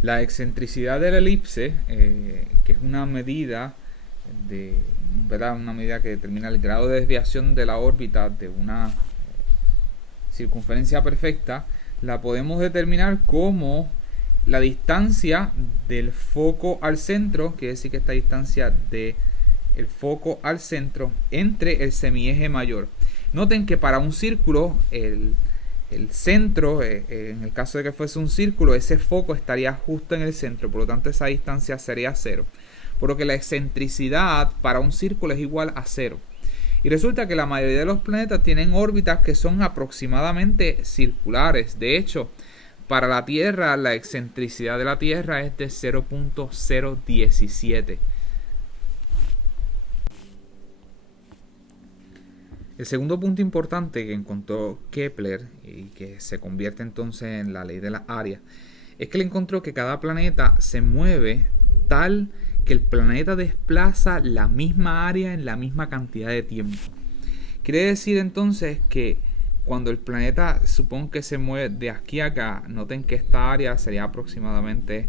La excentricidad de la elipse, que es una medida una medida que determina el grado de desviación de la órbita de una circunferencia perfecta, la podemos determinar como la distancia del foco al centro, quiere decir que esta distancia del foco al centro entre el semieje mayor. Noten que para un círculo, el centro, en el caso de que fuese un círculo, ese foco estaría justo en el centro, por lo tanto esa distancia sería 0. Por lo que la excentricidad para un círculo es igual a 0. Y resulta que la mayoría de los planetas tienen órbitas que son aproximadamente circulares. De hecho, para la Tierra, la excentricidad de la Tierra es de 0.017. El segundo punto importante que encontró Kepler, y que se convierte entonces en la ley de las áreas, es que él encontró que cada planeta se mueve tal que el planeta desplaza la misma área en la misma cantidad de tiempo. Quiere decir entonces que cuando el planeta, supongo que se mueve de aquí a acá, noten que esta área sería aproximadamente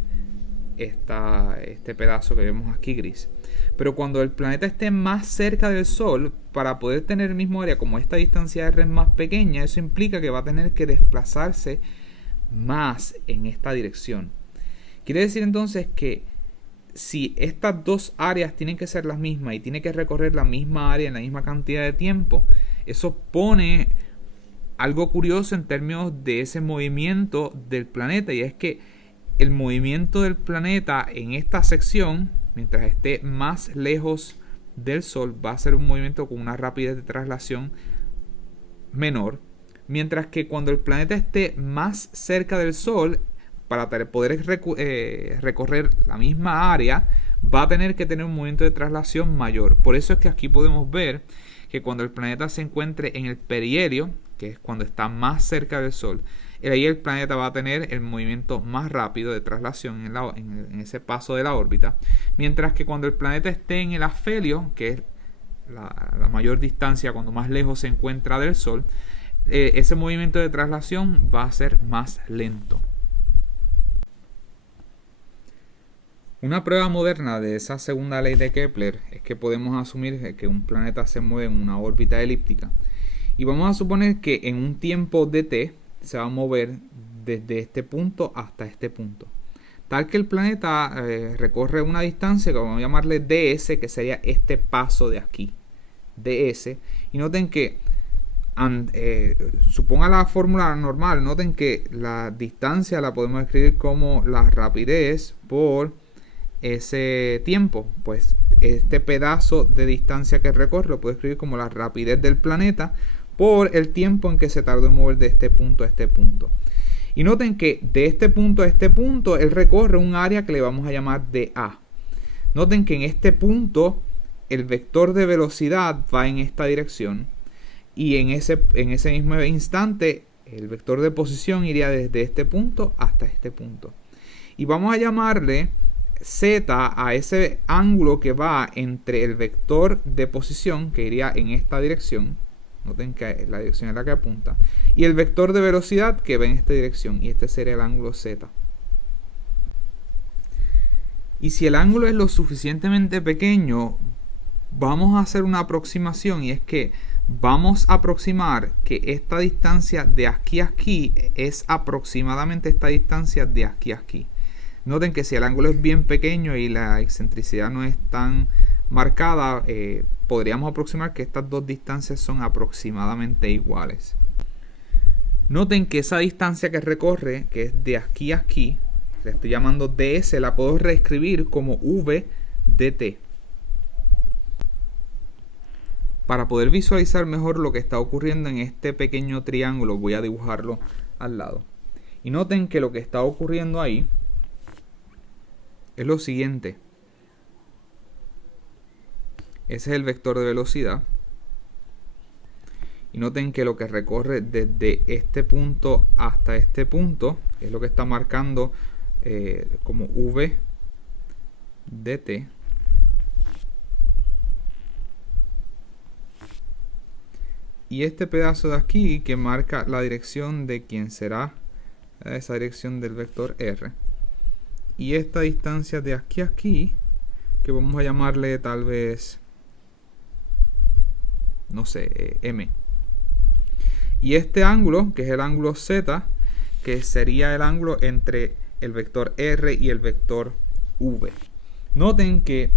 este pedazo que vemos aquí gris. Pero cuando el planeta esté más cerca del Sol, para poder tener el mismo área, como esta distancia R es más pequeña, eso implica que va a tener que desplazarse más en esta dirección. Quiere decir entonces que si estas dos áreas tienen que ser las mismas y tiene que recorrer la misma área en la misma cantidad de tiempo, eso pone algo curioso en términos de ese movimiento del planeta, y es que el movimiento del planeta en esta sección, mientras esté más lejos del Sol, va a ser un movimiento con una rapidez de traslación menor, mientras que cuando el planeta esté más cerca del Sol, para poder recorrer la misma área, va a tener que tener un movimiento de traslación mayor. Por eso es que aquí podemos ver que cuando el planeta se encuentre en el perihelio, que es cuando está más cerca del Sol, ahí el planeta va a tener el movimiento más rápido de traslación en ese paso de la órbita, mientras que cuando el planeta esté en el afelio, que es la mayor distancia cuando más lejos se encuentra del Sol, ese movimiento de traslación va a ser más lento. Una prueba moderna de esa segunda ley de Kepler es que podemos asumir que un planeta se mueve en una órbita elíptica. Y vamos a suponer que en un tiempo de t se va a mover desde este punto hasta este punto. Tal que el planeta recorre una distancia que vamos a llamarle ds, que sería este paso de aquí. ds. Y noten que, suponga la fórmula normal, noten que la distancia la podemos escribir como la rapidez por ese tiempo. Pues este pedazo de distancia que recorre lo puedo escribir como la rapidez del planeta por el tiempo en que se tardó en mover de este punto a este punto. Y noten que de este punto a este punto él recorre un área que le vamos a llamar dA. Noten que en este punto el vector de velocidad va en esta dirección, y en ese mismo instante el vector de posición iría desde este punto hasta este punto. Y vamos a llamarle z a ese ángulo que va entre el vector de posición, que iría en esta dirección, noten que la dirección es la que apunta, y el vector de velocidad que va en esta dirección, y este sería el ángulo z. Y si el ángulo es lo suficientemente pequeño, vamos a hacer una aproximación, y es que vamos a aproximar que esta distancia de aquí a aquí es aproximadamente esta distancia de aquí a aquí. Noten que si el ángulo es bien pequeño y la excentricidad no es tan marcada, podríamos aproximar que estas dos distancias son aproximadamente iguales. Noten que esa distancia que recorre, que es de aquí a aquí, le estoy llamando ds, la puedo reescribir como v dt. Para poder visualizar mejor lo que está ocurriendo en este pequeño triángulo, voy a dibujarlo al lado. Y noten que lo que está ocurriendo ahí es lo siguiente. Ese es el vector de velocidad. Y noten que lo que recorre desde este punto hasta este punto es lo que está marcando como v dt. Y este pedazo de aquí que marca la dirección de quien será esa dirección del vector r. Y esta distancia de aquí a aquí, que vamos a llamarle tal vez, no sé, m. Y este ángulo, que es el ángulo z, que sería el ángulo entre el vector R y el vector V. Noten que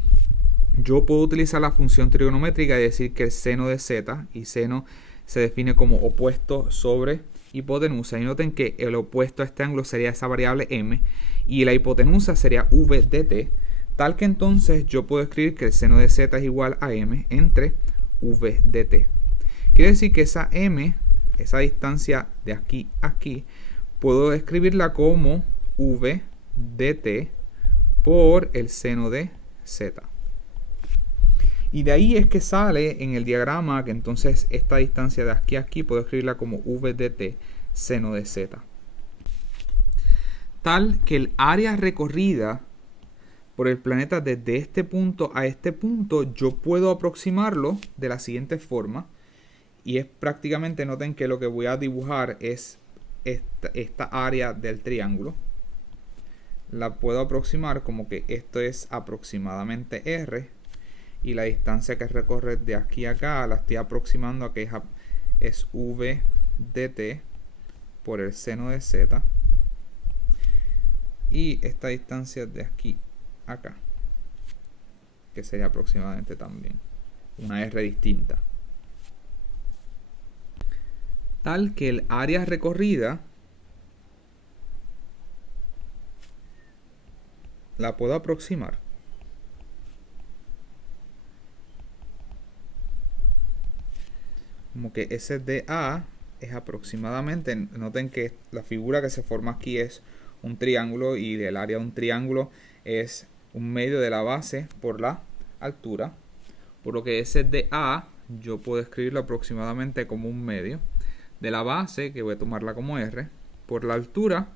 yo puedo utilizar la función trigonométrica y decir que el seno de z, y seno se define como opuesto sobre hipotenusa, y noten que el opuesto a este ángulo sería esa variable m, y la hipotenusa sería v de t, tal que entonces yo puedo escribir que el seno de z es igual a m entre v de t. Quiere decir que esa m, esa distancia de aquí a aquí, puedo escribirla como v de t por el seno de z. Y de ahí es que sale en el diagrama que entonces esta distancia de aquí a aquí puedo escribirla como v de t seno de z. Tal que el área recorrida por el planeta desde este punto a este punto, yo puedo aproximarlo de la siguiente forma. Y es prácticamente, noten que lo que voy a dibujar es esta área del triángulo. La puedo aproximar como que esto es aproximadamente r. Y la distancia que recorre de aquí a acá la estoy aproximando a que es v de t por el seno de z. Y esta distancia de aquí a acá, que sería aproximadamente también una r distinta. Tal que el área recorrida la puedo aproximar como que SDA es aproximadamente, noten que la figura que se forma aquí es un triángulo y el área de un triángulo es un medio de la base por la altura, por lo que SDA yo puedo escribirlo aproximadamente como un medio de la base, que voy a tomarla como R, por la altura,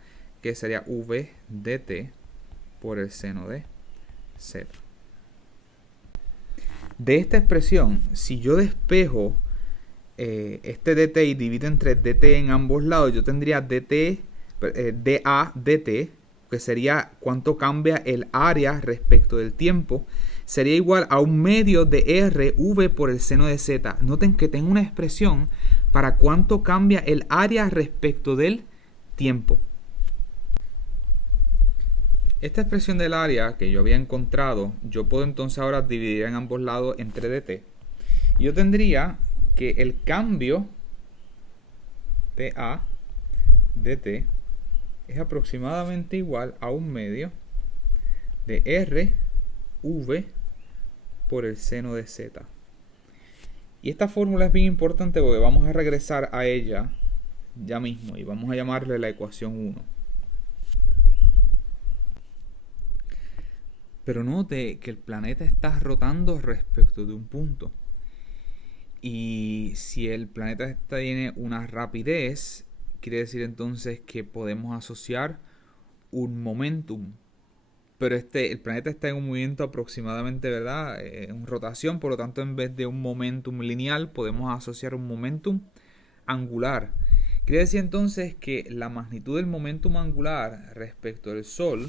que sería V de t por el seno de z. De esta expresión, si yo despejo este dt y divido entre dt en ambos lados, yo tendría dt, dA dt, que sería cuánto cambia el área respecto del tiempo, sería igual a un medio de r v por el seno de z. Noten que tengo una expresión para cuánto cambia el área respecto del tiempo. Esta expresión del área que yo había encontrado, yo puedo entonces ahora dividir en ambos lados entre dt. Y yo tendría que el cambio de a dt es aproximadamente igual a un medio de r v por el seno de z. Y esta fórmula es bien importante porque vamos a regresar a ella ya mismo y vamos a llamarle la ecuación 1. Pero note que el planeta está rotando respecto de un punto. Y si el planeta tiene una rapidez, quiere decir entonces que podemos asociar un momentum. Pero el planeta está en un movimiento aproximadamente, ¿verdad? En rotación, por lo tanto, en vez de un momentum lineal, podemos asociar un momentum angular. Quiere decir entonces que la magnitud del momentum angular respecto del Sol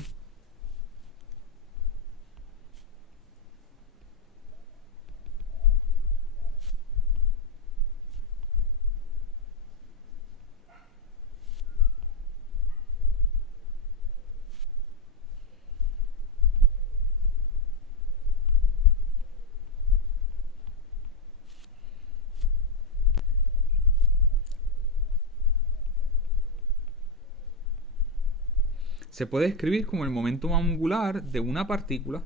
se puede escribir como el momentum angular de una partícula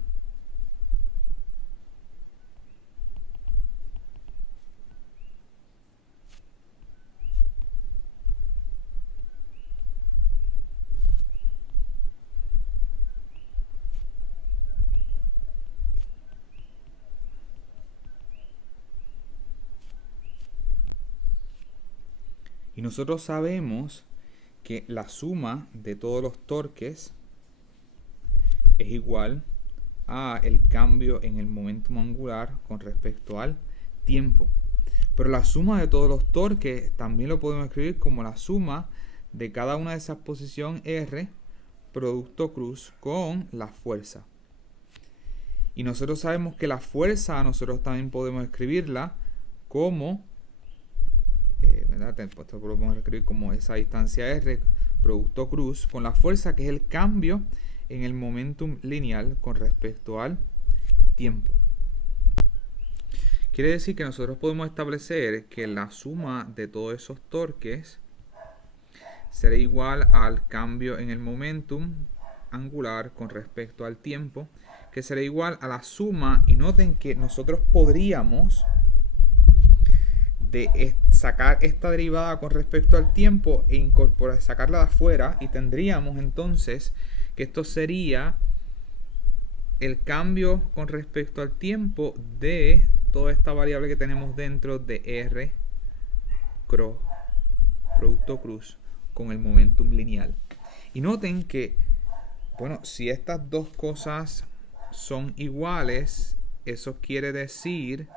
y nosotros sabemos que la suma de todos los torques es igual a el cambio en el momentum angular con respecto al tiempo. Pero la suma de todos los torques también lo podemos escribir como la suma de cada una de esas posiciones R producto cruz con la fuerza. Y nosotros sabemos que la fuerza nosotros también podemos escribirla como ¿verdad? Esto lo podemos escribir como esa distancia R producto cruz, con la fuerza que es el cambio en el momentum lineal con respecto al tiempo. Quiere decir que nosotros podemos establecer que la suma de todos esos torques será igual al cambio en el momentum angular con respecto al tiempo, que será igual a la suma, y noten que nosotros podríamos sacar esta derivada con respecto al tiempo e sacarla de afuera, y tendríamos entonces que esto sería el cambio con respecto al tiempo de toda esta variable que tenemos dentro de R cross producto cruz con el momentum lineal. Y noten que, bueno, si estas dos cosas son iguales, eso quiere decir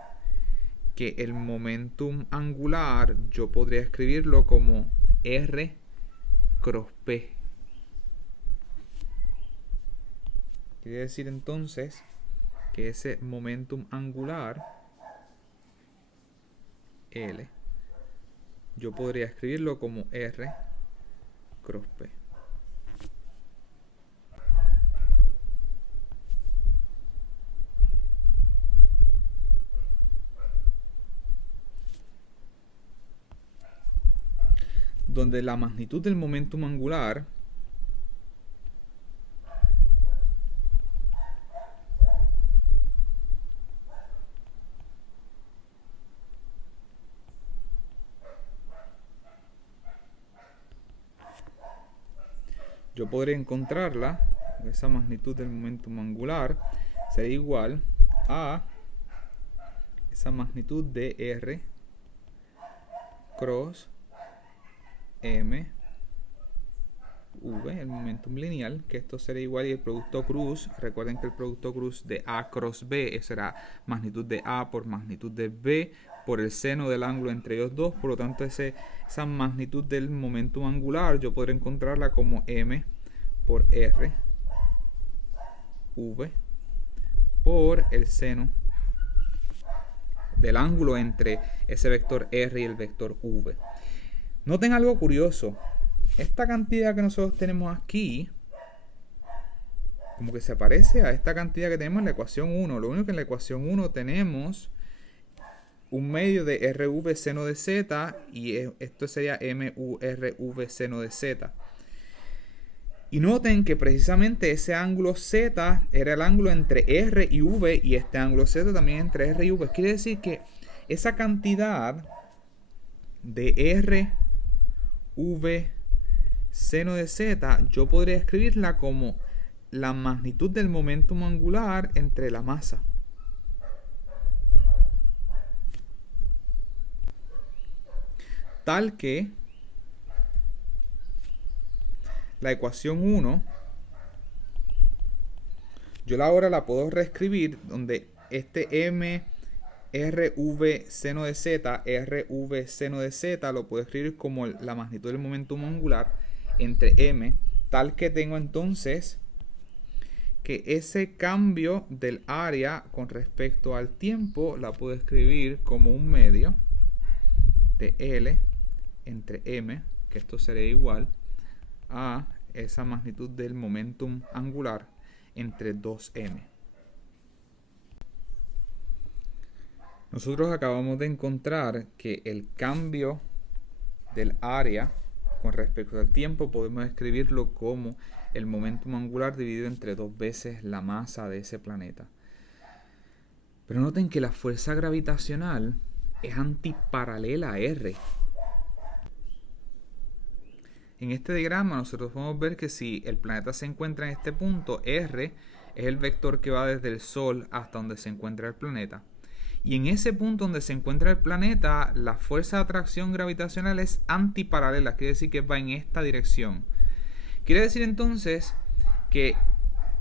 que el momentum angular yo podría escribirlo como R cross P. Quiere decir entonces que ese momentum angular L yo podría escribirlo como R cross P. Donde la magnitud del momentum angular yo podría encontrarla, esa magnitud del momentum angular sería igual a esa magnitud de R cross M V, el momentum lineal, que esto sería igual, y el producto cruz, recuerden que el producto cruz de A cross B será magnitud de A por magnitud de B por el seno del ángulo entre ellos dos. Por lo tanto, esa magnitud del momentum angular yo podré encontrarla como M por R V por el seno del ángulo entre ese vector R y el vector V. Noten algo curioso. Esta cantidad que nosotros tenemos aquí, como que se parece a esta cantidad que tenemos en la ecuación 1. Lo único que en la ecuación 1 tenemos un medio de RV seno de Z, y esto sería MURV seno de Z. Y noten que precisamente ese ángulo Z era el ángulo entre R y V, y este ángulo Z también entre R y V. Quiere decir que esa cantidad de RV seno de Z yo podría escribirla como la magnitud del momentum angular entre la masa. Tal que la ecuación 1 yo ahora la puedo reescribir donde este MRV seno de Z, RV seno de Z, lo puedo escribir como la magnitud del momentum angular entre M, tal que tengo entonces que ese cambio del área con respecto al tiempo la puedo escribir como un medio de L entre M, que esto sería igual a esa magnitud del momentum angular entre 2M. Nosotros acabamos de encontrar que el cambio del área con respecto al tiempo podemos escribirlo como el momentum angular dividido entre 2 veces la masa de ese planeta. Pero noten que la fuerza gravitacional es antiparalela a R. En este diagrama nosotros podemos ver que si el planeta se encuentra en este punto, R es el vector que va desde el Sol hasta donde se encuentra el planeta. Y en ese punto donde se encuentra el planeta, la fuerza de atracción gravitacional es antiparalela, quiere decir que va en esta dirección. Quiere decir entonces que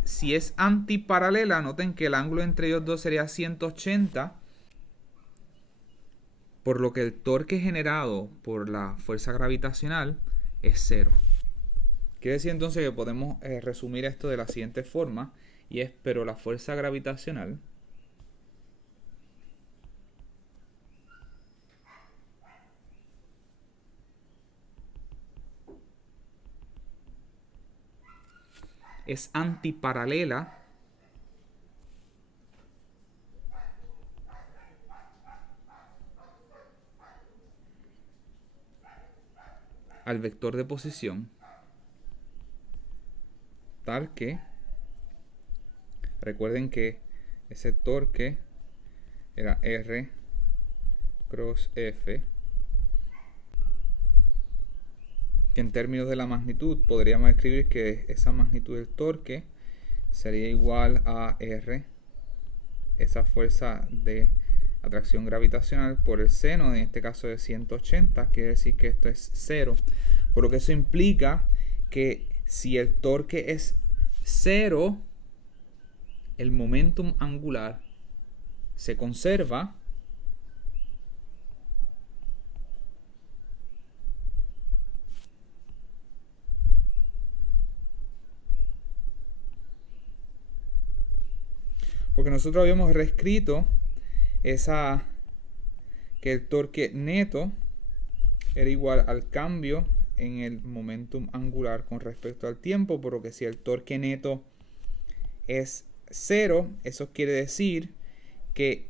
si es antiparalela, noten que el ángulo entre ellos dos sería 180, por lo que el torque generado por la fuerza gravitacional es 0. Quiere decir entonces que podemos resumir esto de la siguiente forma, y es, pero la fuerza gravitacional es antiparalela al vector de posición, tal que, recuerden que ese torque era R cross F, que en términos de la magnitud podríamos escribir que esa magnitud del torque sería igual a R, esa fuerza de atracción gravitacional, por el seno, en este caso de 180, quiere decir que esto es 0, por lo que eso implica que si el torque es 0, el momentum angular se conserva porque nosotros habíamos reescrito que el torque neto era igual al cambio en el momentum angular con respecto al tiempo, por lo que si el torque neto es 0, eso quiere decir que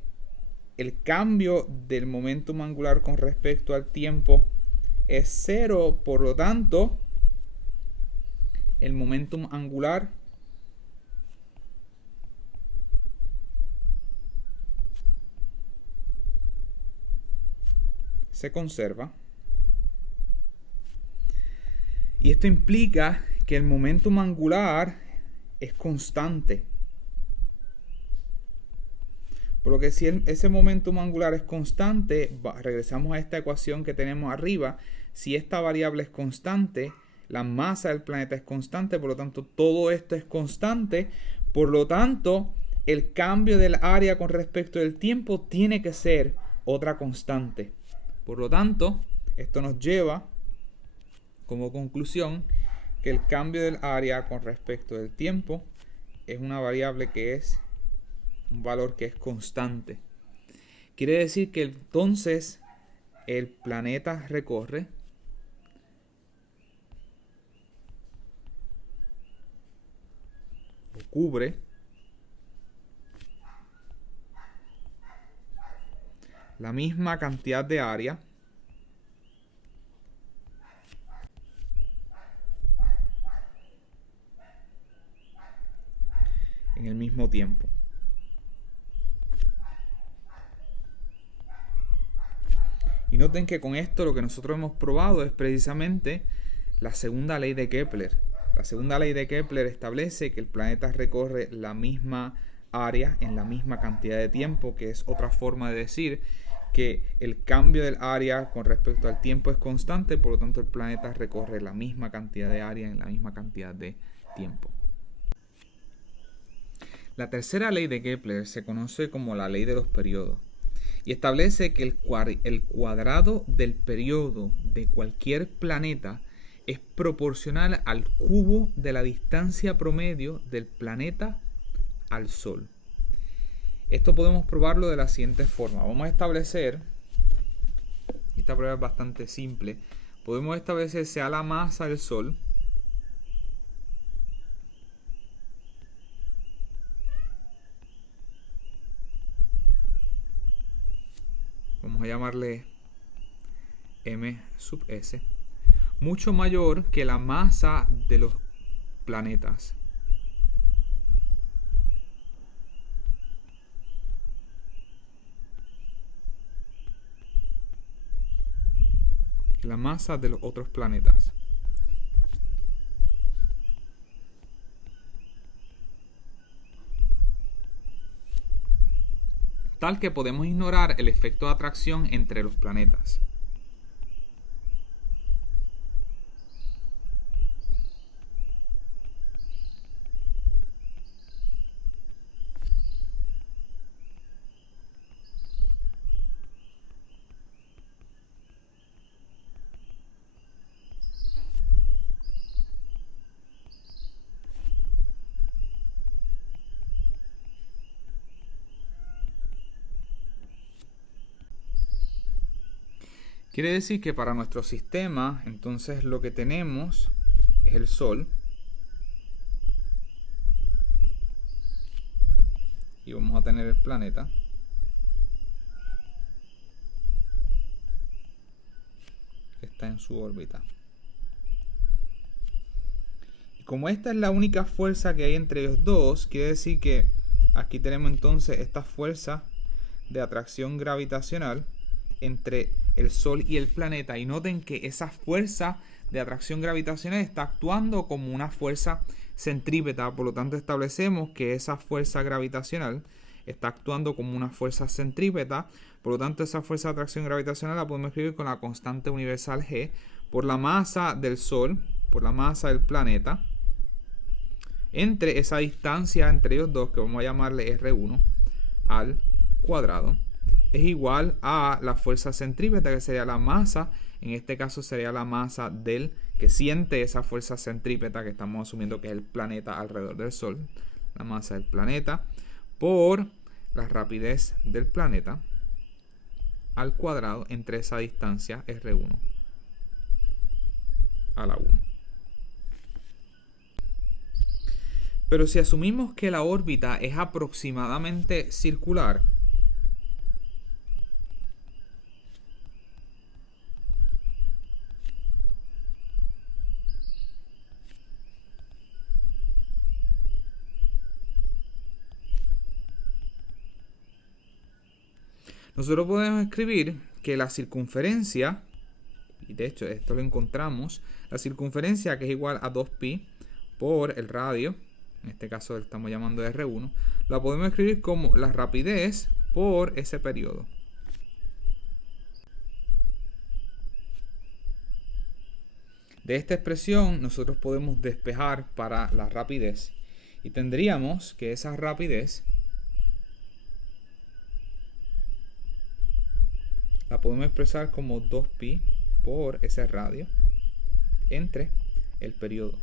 el cambio del momentum angular con respecto al tiempo es 0, por lo tanto el momentum angular se conserva. Y esto implica que el momentum angular es constante. Por lo que si ese momentum angular es constante, regresamos a esta ecuación que tenemos arriba. Si esta variable es constante, la masa del planeta es constante, por lo tanto todo esto es constante. Por lo tanto, el cambio del área con respecto del tiempo tiene que ser otra constante. Por lo tanto, esto nos lleva como conclusión que el cambio del área con respecto del tiempo es una variable que es un valor que es constante. Quiere decir que entonces el planeta recorre o cubre la misma cantidad de área en el mismo tiempo. Y noten que con esto lo que nosotros hemos probado es precisamente la segunda ley de Kepler. La segunda ley de Kepler establece que el planeta recorre la misma área en la misma cantidad de tiempo, que es otra forma de decir que el cambio del área con respecto al tiempo es constante, por lo tanto el planeta recorre la misma cantidad de área en la misma cantidad de tiempo. La tercera ley de Kepler se conoce como la ley de los periodos y establece que el cuadrado del periodo de cualquier planeta es proporcional al cubo de la distancia promedio del planeta al Sol. Esto podemos probarlo de la siguiente forma. Vamos a establecer, esta prueba es bastante simple, podemos establecer sea la masa del Sol vamos a llamarle m sub s, mucho mayor que la masa de los planetas. La masa de los otros planetas. Tal que podemos ignorar el efecto de atracción entre los planetas. Quiere decir que para nuestro sistema, entonces lo que tenemos es el Sol. y vamos a tener el planeta. Que está en su órbita. Y como esta es la única fuerza que hay entre ellos dos, quiere decir que aquí tenemos entonces esta fuerza de atracción gravitacional entre el Sol y el planeta. Y noten que esa fuerza de atracción gravitacional está actuando como una fuerza centrípeta. Por lo tanto, establecemos que esa fuerza gravitacional está actuando como una fuerza centrípeta. Por lo tanto, esa fuerza de atracción gravitacional la podemos escribir con la constante universal G por la masa del Sol, por la masa del planeta, entre esa distancia entre ellos dos, que vamos a llamarle R1 al cuadrado, es igual a la fuerza centrípeta, que sería la masa, en este caso sería la masa del que siente esa fuerza centrípeta, que estamos asumiendo que es el planeta alrededor del Sol, la masa del planeta, por la rapidez del planeta al cuadrado entre esa distancia R1 a la 1. Pero si asumimos que la órbita es aproximadamente circular, nosotros podemos escribir que la circunferencia, y de hecho esto lo encontramos, la circunferencia, que es igual a 2pi por el radio, en este caso lo estamos llamando R1, la podemos escribir como la rapidez por ese periodo. De esta expresión nosotros podemos despejar para la rapidez y tendríamos que esa rapidez la podemos expresar como 2pi por ese radio entre el periodo.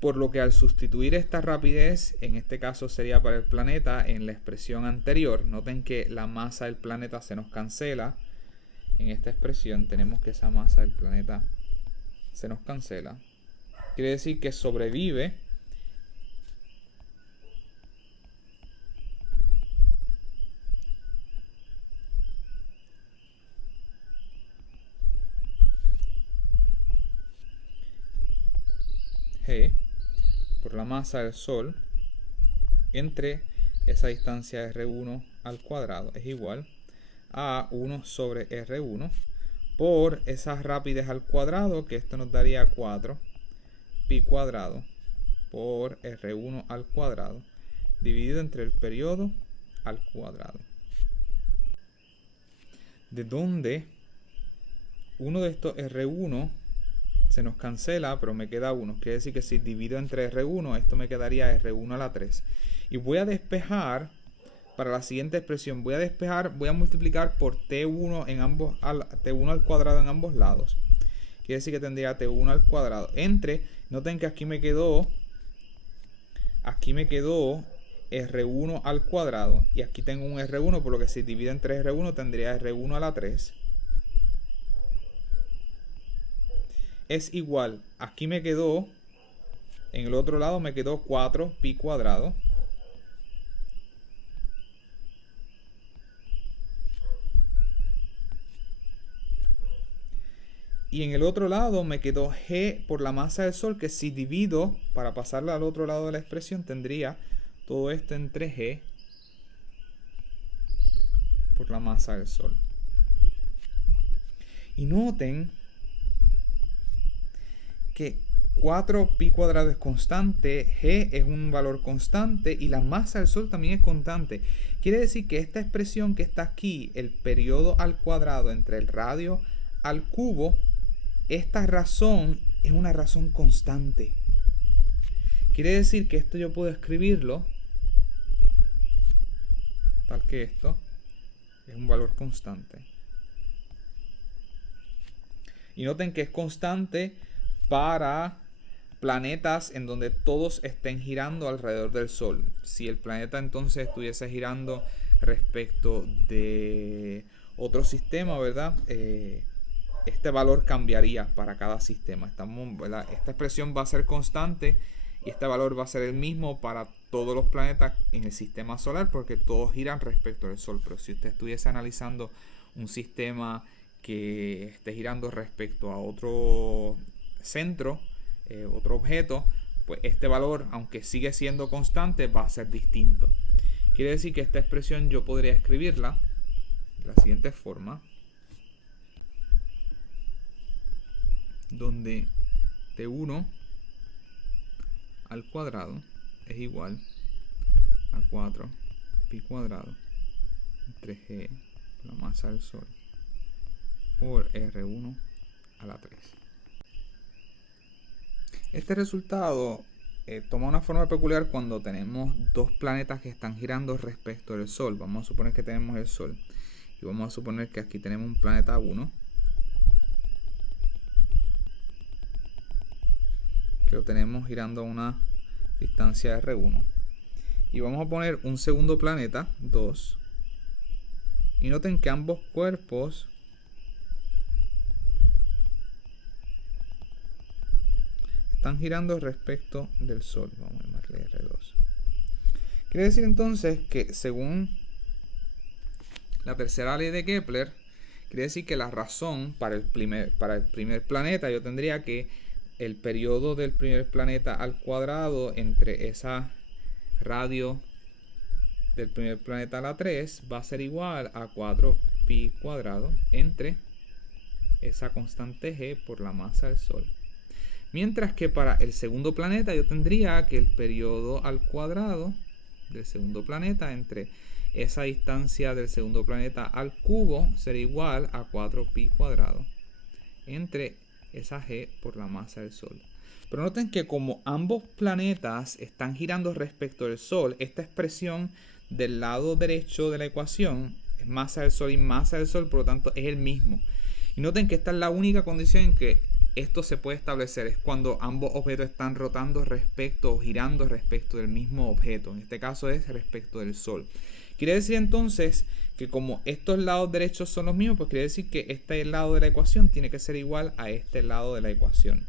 Por lo que al sustituir esta rapidez, en este caso sería para el planeta, en la expresión anterior, noten que la masa del planeta se nos cancela. En esta expresión tenemos que esa masa del planeta se nos cancela. Quiere decir que sobrevive G por la masa del Sol entre esa distancia R1 al cuadrado es igual a 1 sobre R1 por esa rapidez al cuadrado, que esto nos daría 4 pi cuadrado por R1 al cuadrado dividido entre el periodo al cuadrado, de donde uno de estos R1 se nos cancela, pero me queda 1. Quiere decir que si divido entre R1, esto me quedaría R1 a la 3. Y voy a despejar para la siguiente expresión. Voy a multiplicar por T1 T1 al cuadrado en ambos lados. Quiere decir que tendría T1 al cuadrado entre, noten que aquí me quedó R1 al cuadrado. Y aquí tengo un R1, por lo que si divido entre R1 tendría R1 a la 3. Es igual, aquí me quedó, en el otro lado me quedó 4 pi cuadrado. Y en el otro lado me quedó G por la masa del Sol, que si divido para pasarla al otro lado de la expresión tendría todo esto entre G por la masa del Sol. Y noten que 4 pi cuadrado es constante, G es un valor constante y la masa del Sol también es constante. Quiere decir que esta expresión que está aquí, el periodo al cuadrado entre el radio al cubo, esta razón es una razón constante. Quiere decir que esto yo puedo escribirlo tal que esto es un valor constante. Y noten que es constante para planetas en donde todos estén girando alrededor del Sol. Si el planeta entonces estuviese girando respecto de otro sistema, ¿verdad? Este valor cambiaría para cada sistema. Esta expresión va a ser constante Y este valor va a ser el mismo para todos los planetas en el sistema solar porque todos giran respecto al Sol. Pero si usted estuviese analizando un sistema que esté girando respecto a otro centro, otro objeto, pues este valor, aunque sigue siendo constante, va a ser distinto. Quiere decir que esta expresión yo podría escribirla de la siguiente forma, donde T1 al cuadrado es igual a 4 pi cuadrado entre G por la masa del Sol por R1 a la 3. Este resultado toma una forma peculiar cuando tenemos dos planetas que están girando respecto al Sol. Vamos a suponer que tenemos el Sol y vamos a suponer que aquí tenemos un planeta 1 que lo tenemos girando a una distancia R1 y vamos a poner un segundo planeta 2 y noten que ambos cuerpos están girando respecto del Sol. Vamos a llamarle R2. Quiere decir entonces que según la tercera ley de Kepler, quiere decir que la razón para el primer planeta, yo tendría que el periodo del primer planeta al cuadrado entre esa radio del primer planeta a la 3 va a ser igual a 4 pi cuadrado entre esa constante G por la masa del Sol. Mientras que para el segundo planeta yo tendría que el periodo al cuadrado del segundo planeta entre esa distancia del segundo planeta al cubo sería igual a 4 pi cuadrado entre esa G por la masa del Sol. Pero noten que como ambos planetas están girando respecto al Sol, esta expresión del lado derecho de la ecuación es masa del Sol y masa del Sol, por lo tanto es el mismo. Y noten que esta es la única condición en que esto se puede establecer, es cuando ambos objetos están rotando respecto o girando respecto del mismo objeto. En este caso es respecto del Sol. Quiere decir entonces que como estos lados derechos son los mismos, pues quiere decir que este lado de la ecuación tiene que ser igual a este lado de la ecuación.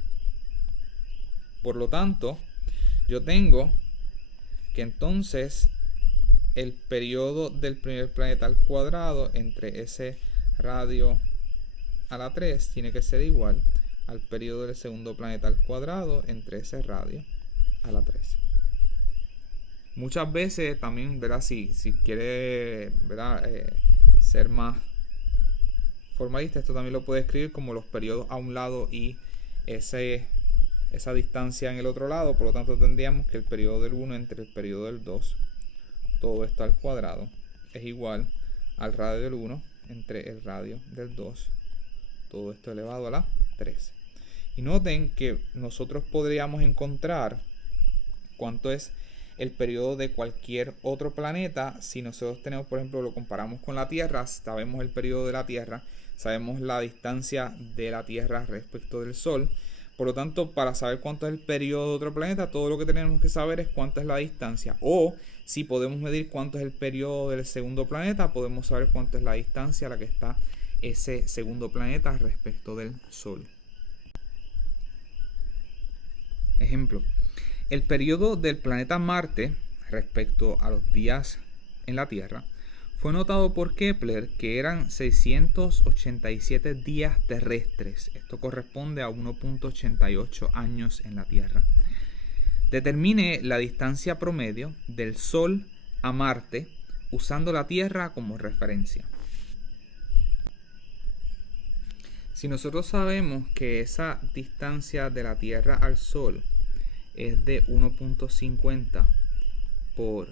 Por lo tanto, yo tengo que entonces el periodo del primer planeta al cuadrado entre ese radio a la 3 tiene que ser igual al periodo del segundo planeta al cuadrado entre ese radio a la 3. Muchas veces también, ¿verdad? Si quiere, ¿verdad? Ser más formalista, esto también lo puede escribir como los periodos a un lado y esa distancia en el otro lado. Por lo tanto tendríamos que el periodo del 1 entre el periodo del 2, todo esto al cuadrado, es igual al radio del 1 entre el radio del 2, todo esto elevado a la 3. Y noten que nosotros podríamos encontrar cuánto es el periodo de cualquier otro planeta si nosotros tenemos, por ejemplo, lo comparamos con la Tierra, sabemos el periodo de la Tierra, sabemos la distancia de la Tierra respecto del Sol. Por lo tanto, para saber cuánto es el periodo de otro planeta, todo lo que tenemos que saber es cuánto es la distancia. O si podemos medir cuánto es el periodo del segundo planeta, podemos saber cuánto es la distancia a la que está ese segundo planeta respecto del Sol. Ejemplo, el periodo del planeta Marte respecto a los días en la Tierra fue notado por Kepler que eran 687 días terrestres. Esto corresponde a 1.88 años en la Tierra. Determine la distancia promedio del Sol a Marte usando la Tierra como referencia. Si nosotros sabemos que esa distancia de la Tierra al Sol es de 1.50 por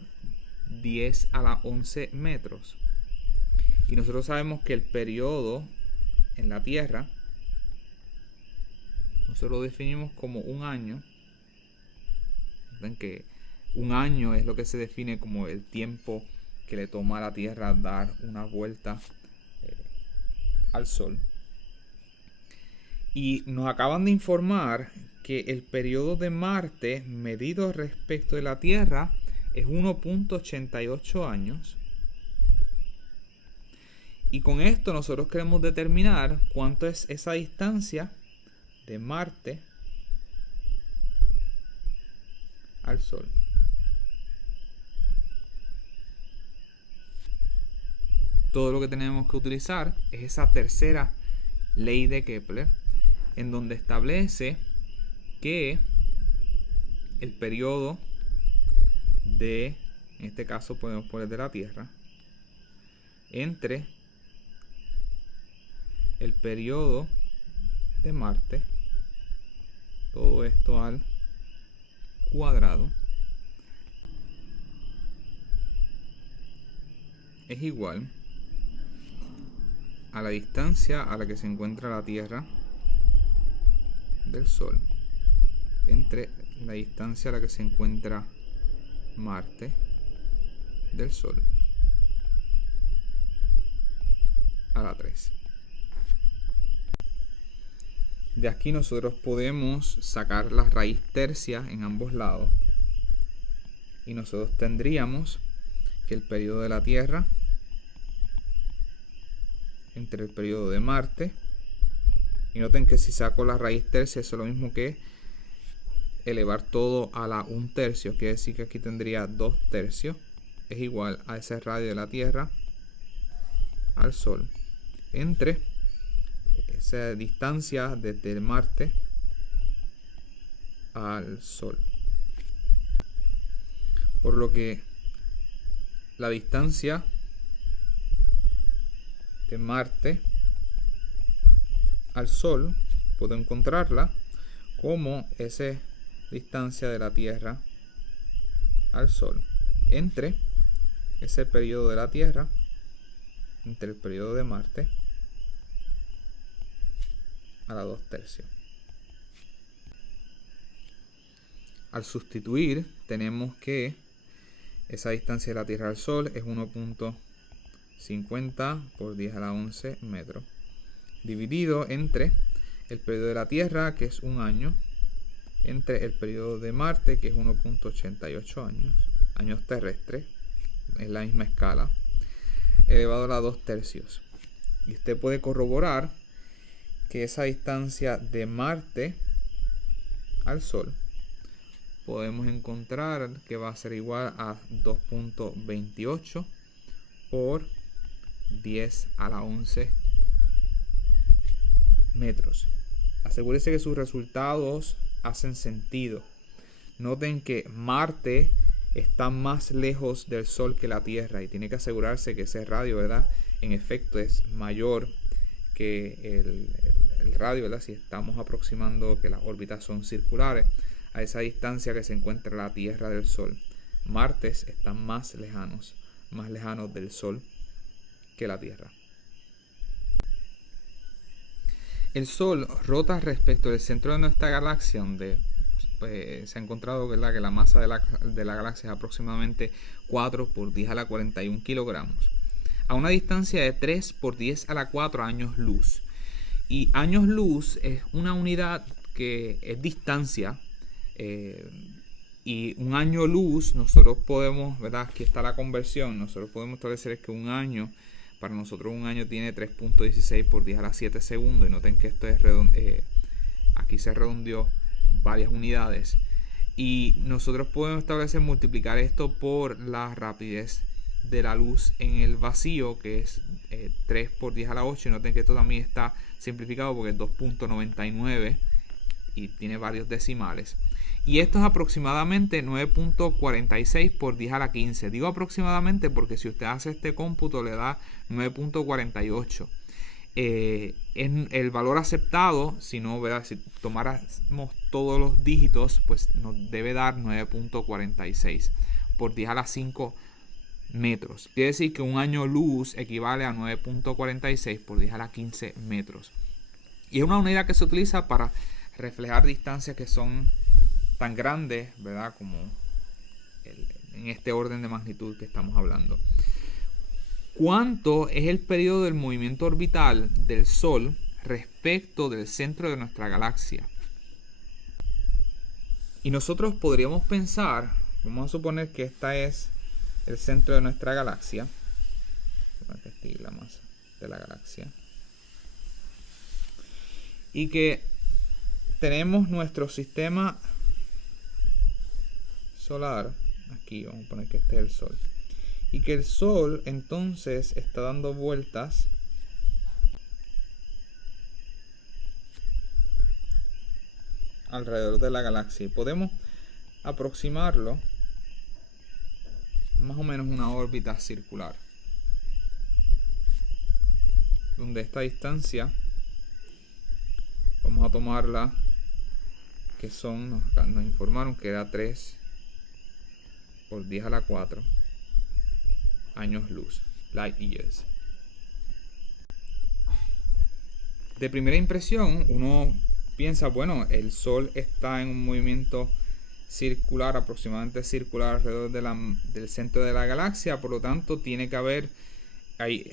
10 a la 11 metros, y nosotros sabemos que el periodo en la Tierra nosotros lo definimos como un año. Ven que un año es lo que se define como el tiempo que le toma a la Tierra dar una vuelta al Sol. Y nos acaban de informar que el periodo de Marte medido respecto de la Tierra es 1.88 años. Y con esto nosotros queremos determinar cuánto es esa distancia de Marte al Sol. Todo lo que tenemos que utilizar es esa tercera ley de Kepler, en donde establece que el periodo de, en este caso podemos poner de la Tierra, entre el periodo de Marte, todo esto al cuadrado, es igual a la distancia a la que se encuentra la Tierra del Sol entre la distancia a la que se encuentra Marte del Sol a la 3. De aquí nosotros podemos sacar la raíz tercia en ambos lados y nosotros tendríamos que el periodo de la Tierra entre el periodo de Marte, y noten que si saco la raíz tercia eso es lo mismo que elevar todo a la 1/3, quiere decir que aquí tendría 2/3, es igual a ese radio de la Tierra al Sol entre esa distancia desde el Marte al Sol, por lo que la distancia de Marte al Sol puedo encontrarla como esa distancia de la Tierra al Sol entre ese periodo de la Tierra, entre el periodo de Marte a la 2/3. Al sustituir tenemos que esa distancia de la Tierra al Sol es 1.50 por 10 a la 11 metros, dividido entre el periodo de la Tierra, que es un año, entre el periodo de Marte, que es 1.88 años terrestres, es la misma escala, elevado a la 2/3. Y usted puede corroborar que esa distancia de Marte al Sol podemos encontrar que va a ser igual a 2.28 por 10 a la 11 metros. Asegúrese que sus resultados hacen sentido. Noten que Marte está más lejos del Sol que la Tierra y tiene que asegurarse que ese radio, ¿verdad?, en efecto es mayor que el radio, ¿verdad?, si estamos aproximando que las órbitas son circulares a esa distancia que se encuentra la Tierra del Sol. Marte está más lejanos del Sol que la Tierra. El Sol rota respecto del centro de nuestra galaxia, donde se ha encontrado, ¿verdad?, que la masa de la galaxia es aproximadamente 4 por 10 a la 41 kilogramos, a una distancia de 3 por 10 a la 4 años luz. Y años luz es una unidad que es distancia, y un año luz nosotros podemos, ¿verdad?, aquí está la conversión, nosotros podemos establecer que un año, para nosotros un año tiene 3.16 por 10 a la 7 segundos, y noten que esto es aquí se redondeó varias unidades, y nosotros podemos establecer multiplicar esto por la rapidez de la luz en el vacío, que es 3 por 10 a la 8, y noten que esto también está simplificado porque es 2.99 y tiene varios decimales, y esto es aproximadamente 9.46 por 10 a la 15. Digo aproximadamente porque si usted hace este cómputo le da 9.48. El valor aceptado, si no, ¿verdad?, si tomáramos todos los dígitos, pues nos debe dar 9.46 por 10 a la 5 metros. Quiere decir que un año luz equivale a 9.46 por 10 a la 15 metros. Y es una unidad que se utiliza para reflejar distancias que son tan grandes, ¿verdad?, como en este orden de magnitud que estamos hablando. ¿Cuánto es el periodo del movimiento orbital del Sol respecto del centro de nuestra galaxia? Y nosotros podríamos pensar, vamos a suponer que esta es el centro de nuestra galaxia, la masa de la galaxia, y que tenemos nuestro sistema solar, aquí vamos a poner que este es el Sol, y que el Sol entonces está dando vueltas alrededor de la galaxia, y podemos aproximarlo más o menos una órbita circular, donde esta distancia vamos a tomarla, que son, nos informaron que era 3 por 10 a la 4 años luz, light years. De primera impresión uno piensa, bueno, el Sol está en un movimiento circular, aproximadamente circular alrededor del centro de la galaxia, por lo tanto tiene que haber,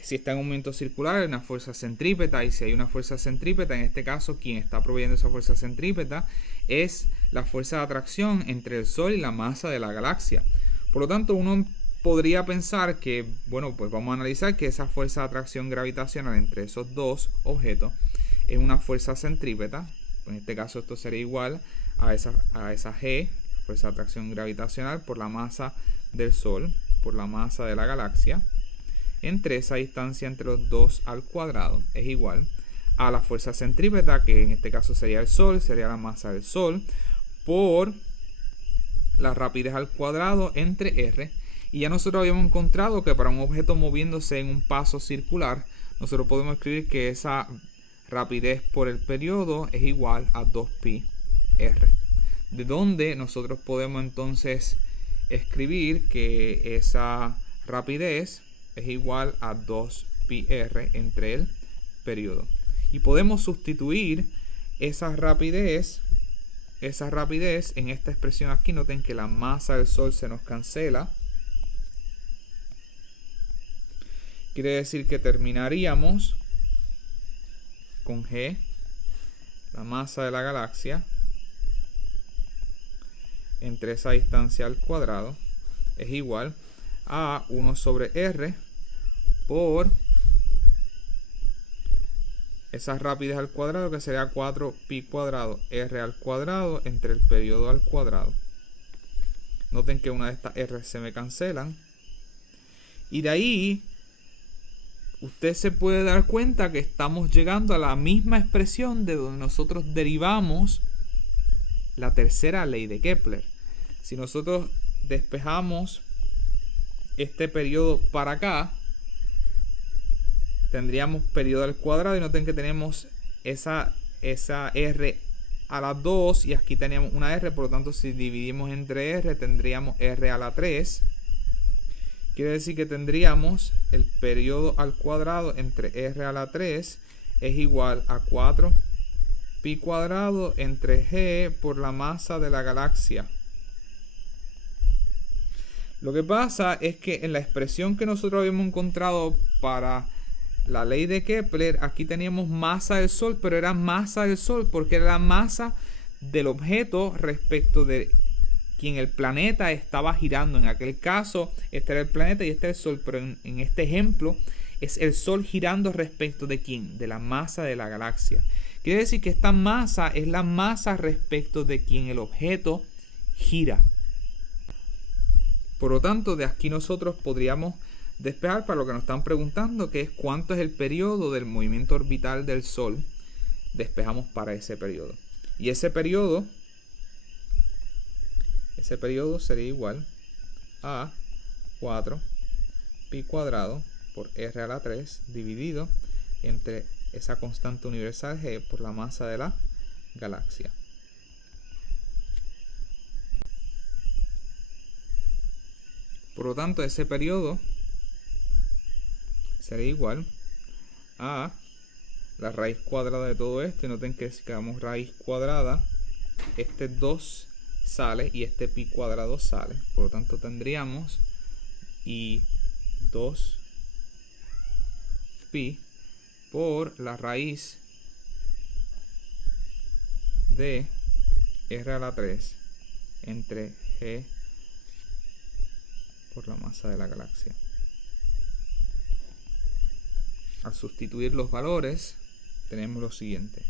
si está en un movimiento circular, hay una fuerza centrípeta, y si hay una fuerza centrípeta, en este caso quien está proveyendo esa fuerza centrípeta es la fuerza de atracción entre el Sol y la masa de la galaxia. Por lo tanto, uno podría pensar que, bueno, pues vamos a analizar que esa fuerza de atracción gravitacional entre esos dos objetos es una fuerza centrípeta. En este caso esto sería igual a esa G, fuerza de atracción gravitacional, por la masa del Sol, por la masa de la galaxia, entre esa distancia entre los dos al cuadrado, es igual a la fuerza centrípeta, que en este caso sería el Sol, sería la masa del Sol, por la rapidez al cuadrado entre R. Y ya nosotros habíamos encontrado que para un objeto moviéndose en un paso circular, nosotros podemos escribir que esa rapidez por el periodo es igual a 2pi r. De donde nosotros podemos entonces escribir que esa rapidez es igual a 2pi r entre el periodo. Y podemos sustituir esa rapidez en esta expresión aquí. Noten que la masa del Sol se nos cancela. Quiere decir que terminaríamos con G, la masa de la galaxia, entre esa distancia al cuadrado, es igual a 1 sobre R por esa rapidez al cuadrado, que sería 4pi cuadrado R al cuadrado entre el periodo al cuadrado. Noten que una de estas R se me cancelan. Y de ahí usted se puede dar cuenta que estamos llegando a la misma expresión de donde nosotros derivamos la tercera ley de Kepler. Si nosotros despejamos este periodo para acá, tendríamos periodo al cuadrado, y noten que tenemos esa R a la 2 y aquí teníamos una R, por lo tanto si dividimos entre R tendríamos R a la 3. Quiere decir que tendríamos el periodo al cuadrado entre R a la 3 es igual a 4pi cuadrado entre G por la masa de la galaxia. Lo que pasa es que en la expresión que nosotros habíamos encontrado para la ley de Kepler, aquí teníamos masa del Sol, pero era masa del Sol porque era la masa del objeto respecto de quien el planeta estaba girando. En aquel caso, este era el planeta y este era el Sol, pero en este ejemplo es el Sol girando respecto de quién, de la masa de la galaxia. Quiere decir que esta masa es la masa respecto de quien el objeto gira. Por lo tanto, de aquí nosotros podríamos despejar para lo que nos están preguntando, que es cuánto es el periodo del movimiento orbital del Sol. Despejamos para ese periodo. Y ese periodo sería igual a 4pi cuadrado por R a la 3 dividido entre esa constante universal G por la masa de la galaxia. Por lo tanto, ese periodo sería igual a la raíz cuadrada de todo esto. Y noten que si hagamos raíz cuadrada, este 2 sale y este pi cuadrado sale. Por lo tanto, tendríamos y 2pi por la raíz de R a la 3 entre G por la masa de la galaxia. Al sustituir los valores, tenemos lo siguiente: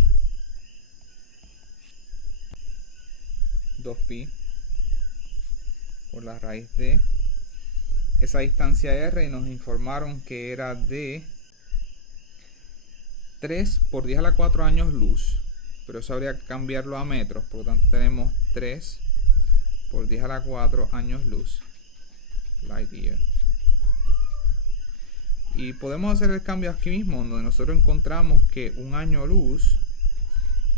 2pi por la raíz de esa distancia r, y nos informaron que era de 3 por 10 a la 4 años luz, pero eso habría que cambiarlo a metros, por lo tanto tenemos 3 por 10 a la 4 años luz, light year. Y podemos hacer el cambio aquí mismo, donde nosotros encontramos que un año luz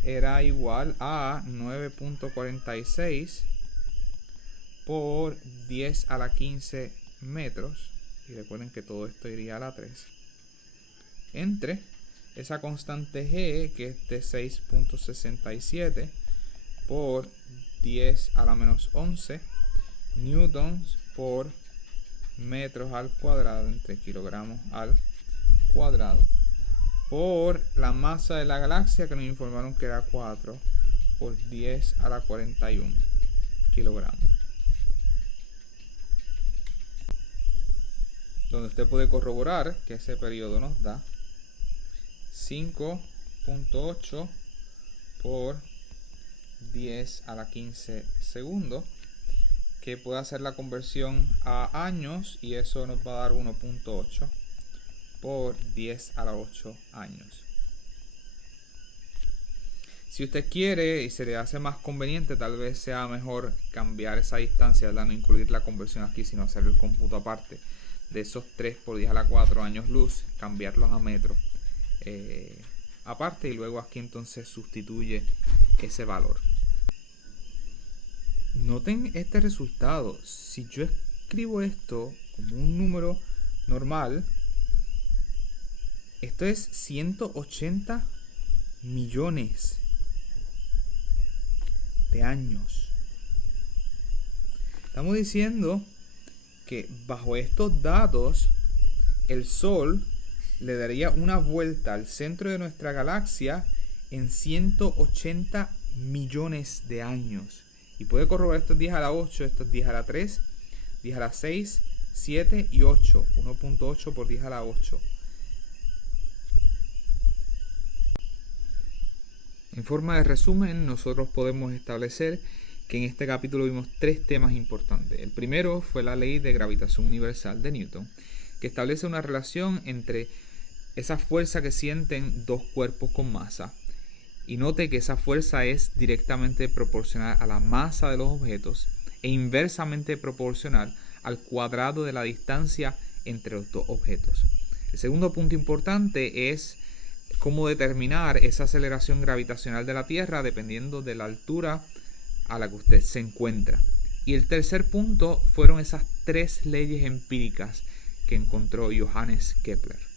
era igual a 9.46 por 10 a la 15 metros. Y recuerden que todo esto iría a la 3. Entre esa constante G, que es de 6.67 por 10 a la menos 11 newtons por metros al cuadrado, entre kilogramos al cuadrado, por la masa de la galaxia, que nos informaron que era 4 por 10 a la 41 kilogramos. Donde usted puede corroborar que ese periodo nos da 5.8 por 10 a la 15 segundos, que puede hacer la conversión a años, y eso nos va a dar 1.8 por 10 a la 8 años. Si usted quiere y se le hace más conveniente, tal vez sea mejor cambiar esa distancia, ¿verdad? No incluir la conversión aquí, sino hacer el cómputo aparte de esos 3 por 10 a la 4 años luz, cambiarlos a metros aparte, y luego aquí entonces sustituye ese valor. Noten este resultado. Si yo escribo esto como un número normal, esto es 180 millones de años. Estamos diciendo que bajo estos datos el Sol le daría una vuelta al centro de nuestra galaxia en 180 millones de años. Y puede corroborar estos 10 a la 8, estos 10 a la 3, 10 a la 6, 7 y 8. 1.8 por 10 a la 8. En forma de resumen, nosotros podemos establecer que en este capítulo vimos 3 temas importantes. El primero fue la ley de gravitación universal de Newton, que establece una relación entre esa fuerza que sienten dos cuerpos con masa. Y note que esa fuerza es directamente proporcional a la masa de los objetos e inversamente proporcional al cuadrado de la distancia entre los dos objetos. El segundo punto importante es cómo determinar esa aceleración gravitacional de la Tierra dependiendo de la altura a la que usted se encuentra. Y el tercer punto fueron esas 3 leyes empíricas que encontró Johannes Kepler.